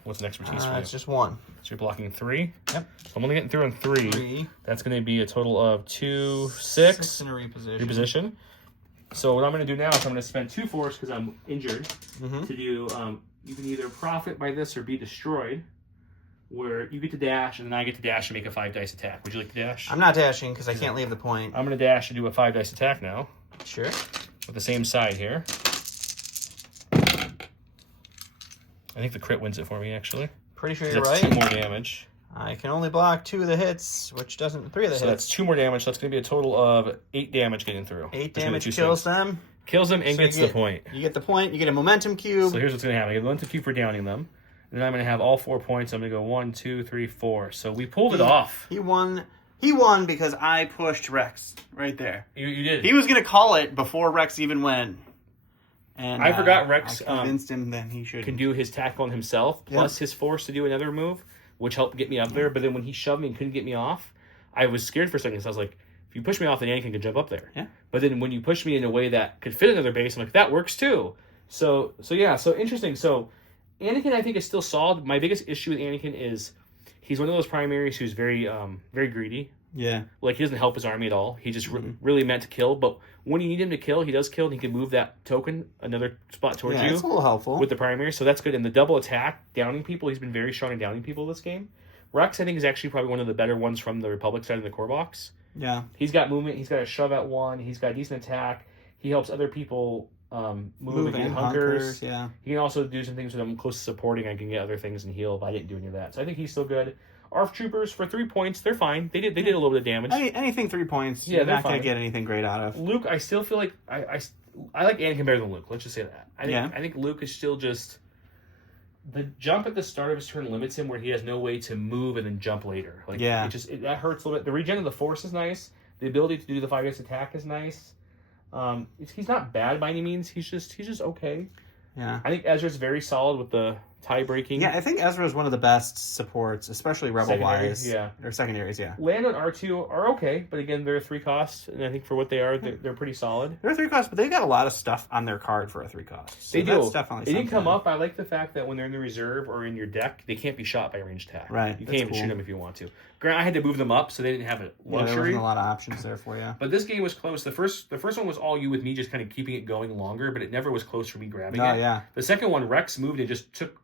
What's an expertise for you? It's just 1. So you're blocking 3? Yep. So I'm only getting through on 3. 3. That's going to be a total of 2, 6. 6 in a reposition. Reposition. So what I'm going to do now is I'm going to spend 2 force because I'm injured Mm-hmm. to do, you can either profit by this or be destroyed, where you get to dash and then I get to dash and make a 5 dice attack. Would you like to dash? I'm not dashing because I can't leave the point. I'm going to dash and do a 5 dice attack now Sure. with the same side here. I think the crit wins it for me, actually. Pretty sure 'Cause you're that's right. 2 more damage. I can only block 2 of the hits, which doesn't... 3 of the So hits. that's 2 more damage. So that's going to be a total of 8 damage getting through. 8 between the damage 2 kills swings. them. Kills them and So you gets get- the point. You get the point. You get a momentum cube. So here's what's going to happen. I get a momentum cube for downing them. And then I'm going to have all 4 points. I'm going to go 1, 2, 3, 4. So we pulled it off. He won. He won because I pushed Rex right there. You did. He was going to call it before Rex even went. And I forgot Rex I convinced him that he should. can do his tackle on himself, plus his force to do another move, which helped get me up there. But then when he shoved me and couldn't get me off, I was scared for a second. So I was like, if you push me off, then Anakin can jump up there. Yeah. But then when you push me in a way that could fit another base, I'm like, that works too. So interesting. So Anakin, I think, is still solid. My biggest issue with Anakin is he's one of those primaries who's very greedy. Yeah. Like, he doesn't help his army at all. He just really meant to kill. But when you need him to kill, he does kill, and he can move that token another spot towards Yeah, you it's a little helpful. with the primary. So that's good. And the double attack, downing people, he's been very strong in downing people this game. Rex, I think, is actually probably one of the better ones from the Republic side in the core box. Yeah. He's got movement. He's got a shove at 1. He's got decent attack. He helps other people move and get hunkers. Yeah. He can also do some things when I'm close to supporting. I can get other things and heal if I didn't do any of that. So I think he's still good. ARF troopers for 3 points, they're fine. They did a little bit of damage. Anything 3 points, Yeah, you're they're not going fine. to get anything great out of. Luke, I still feel like I like Anakin better than Luke. Let's just say that. I think Luke is still just the jump at the start of his turn limits him where he has no way to move and then jump later. Like that hurts a little bit. The regen of the force is nice. The ability to do the 5 dice attack is nice. He's not bad by any means. He's just okay. Yeah. I think Ezra's very solid with the tie breaking. Yeah, I think Ezra is one of the best supports, especially rebel-wise. Secondaries, yeah. Or secondaries, yeah. Lando and R2 are okay, but again, they're 3 costs, and I think for what they are, they're pretty solid. They're 3 costs, but they've got a lot of stuff on their card for a 3 cost. So They do. That's definitely They didn't come something. up. I like the fact that when they're in the reserve or in your deck, they can't be shot by a ranged attack. Right, You that's can't even cool. shoot them if you want to. Grant, I had to move them up, so they didn't have a Yeah, there luxury. wasn't a lot of options there for you. But this game was close. The first one was all you with me just kind of keeping it going longer, but it never was close for me grabbing Oh, it. yeah. The second one, Rex moved and just took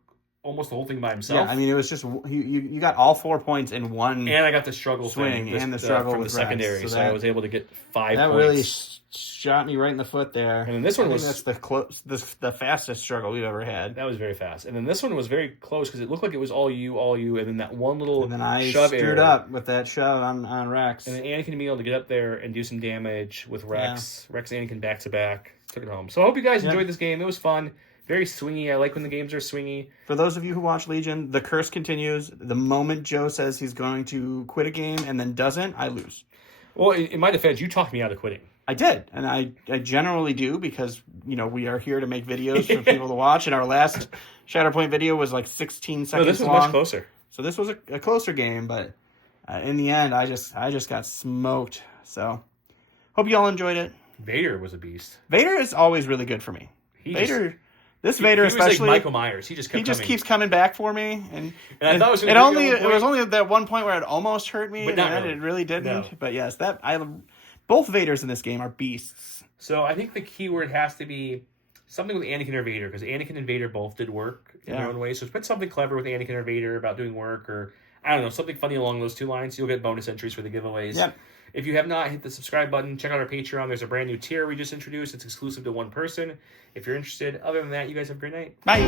almost the whole thing by himself. Yeah, I mean, it was just you got all 4 points in one. And I got the struggle Swing thing, and the struggle from with the Rex, secondary, so so that- I was able to get 5 that points. really shot me right in the foot there. And then this one I think was- that's the fastest struggle we've ever had. That was very fast. And then this one was very close because it looked like it was all you, and then that one little And then I shove screwed error. up with that shove on Rex. And then Anakin being able to get up there and do some damage with Rex. Rex Anakin back to back. Took it home. So I hope you guys enjoyed this game. It was fun. Very swingy. I like when the games are swingy. For those of you who watch Legion, the curse continues. The moment Joe says he's going to quit a game and then doesn't, I lose. Well, in my defense, you talked me out of quitting. I did, and I generally do because, we are here to make videos for people to watch, and our last Shatterpoint video was like 16 seconds long. No, this was much closer. So this was a closer game, but in the end, I just got smoked. So hope you all enjoyed it. Vader was a beast. Vader is always really good for me. Vader He especially. was like Michael Myers. He just keeps coming back for me, and I thought it was only that one point where it almost hurt me, but and it really didn't. No. But yes, both Vaders in this game are beasts. So I think the key word has to be something with Anakin or Vader, because Anakin and Vader both did work in their own way. So put something clever with Anakin or Vader about doing work, or I don't know, something funny along those two lines. You'll get bonus entries for the giveaways. Yep. If you have not, hit the subscribe button. Check out our Patreon. There's a brand new tier we just introduced. It's exclusive to one person. If you're interested. Other than that, you guys have a great night. Bye.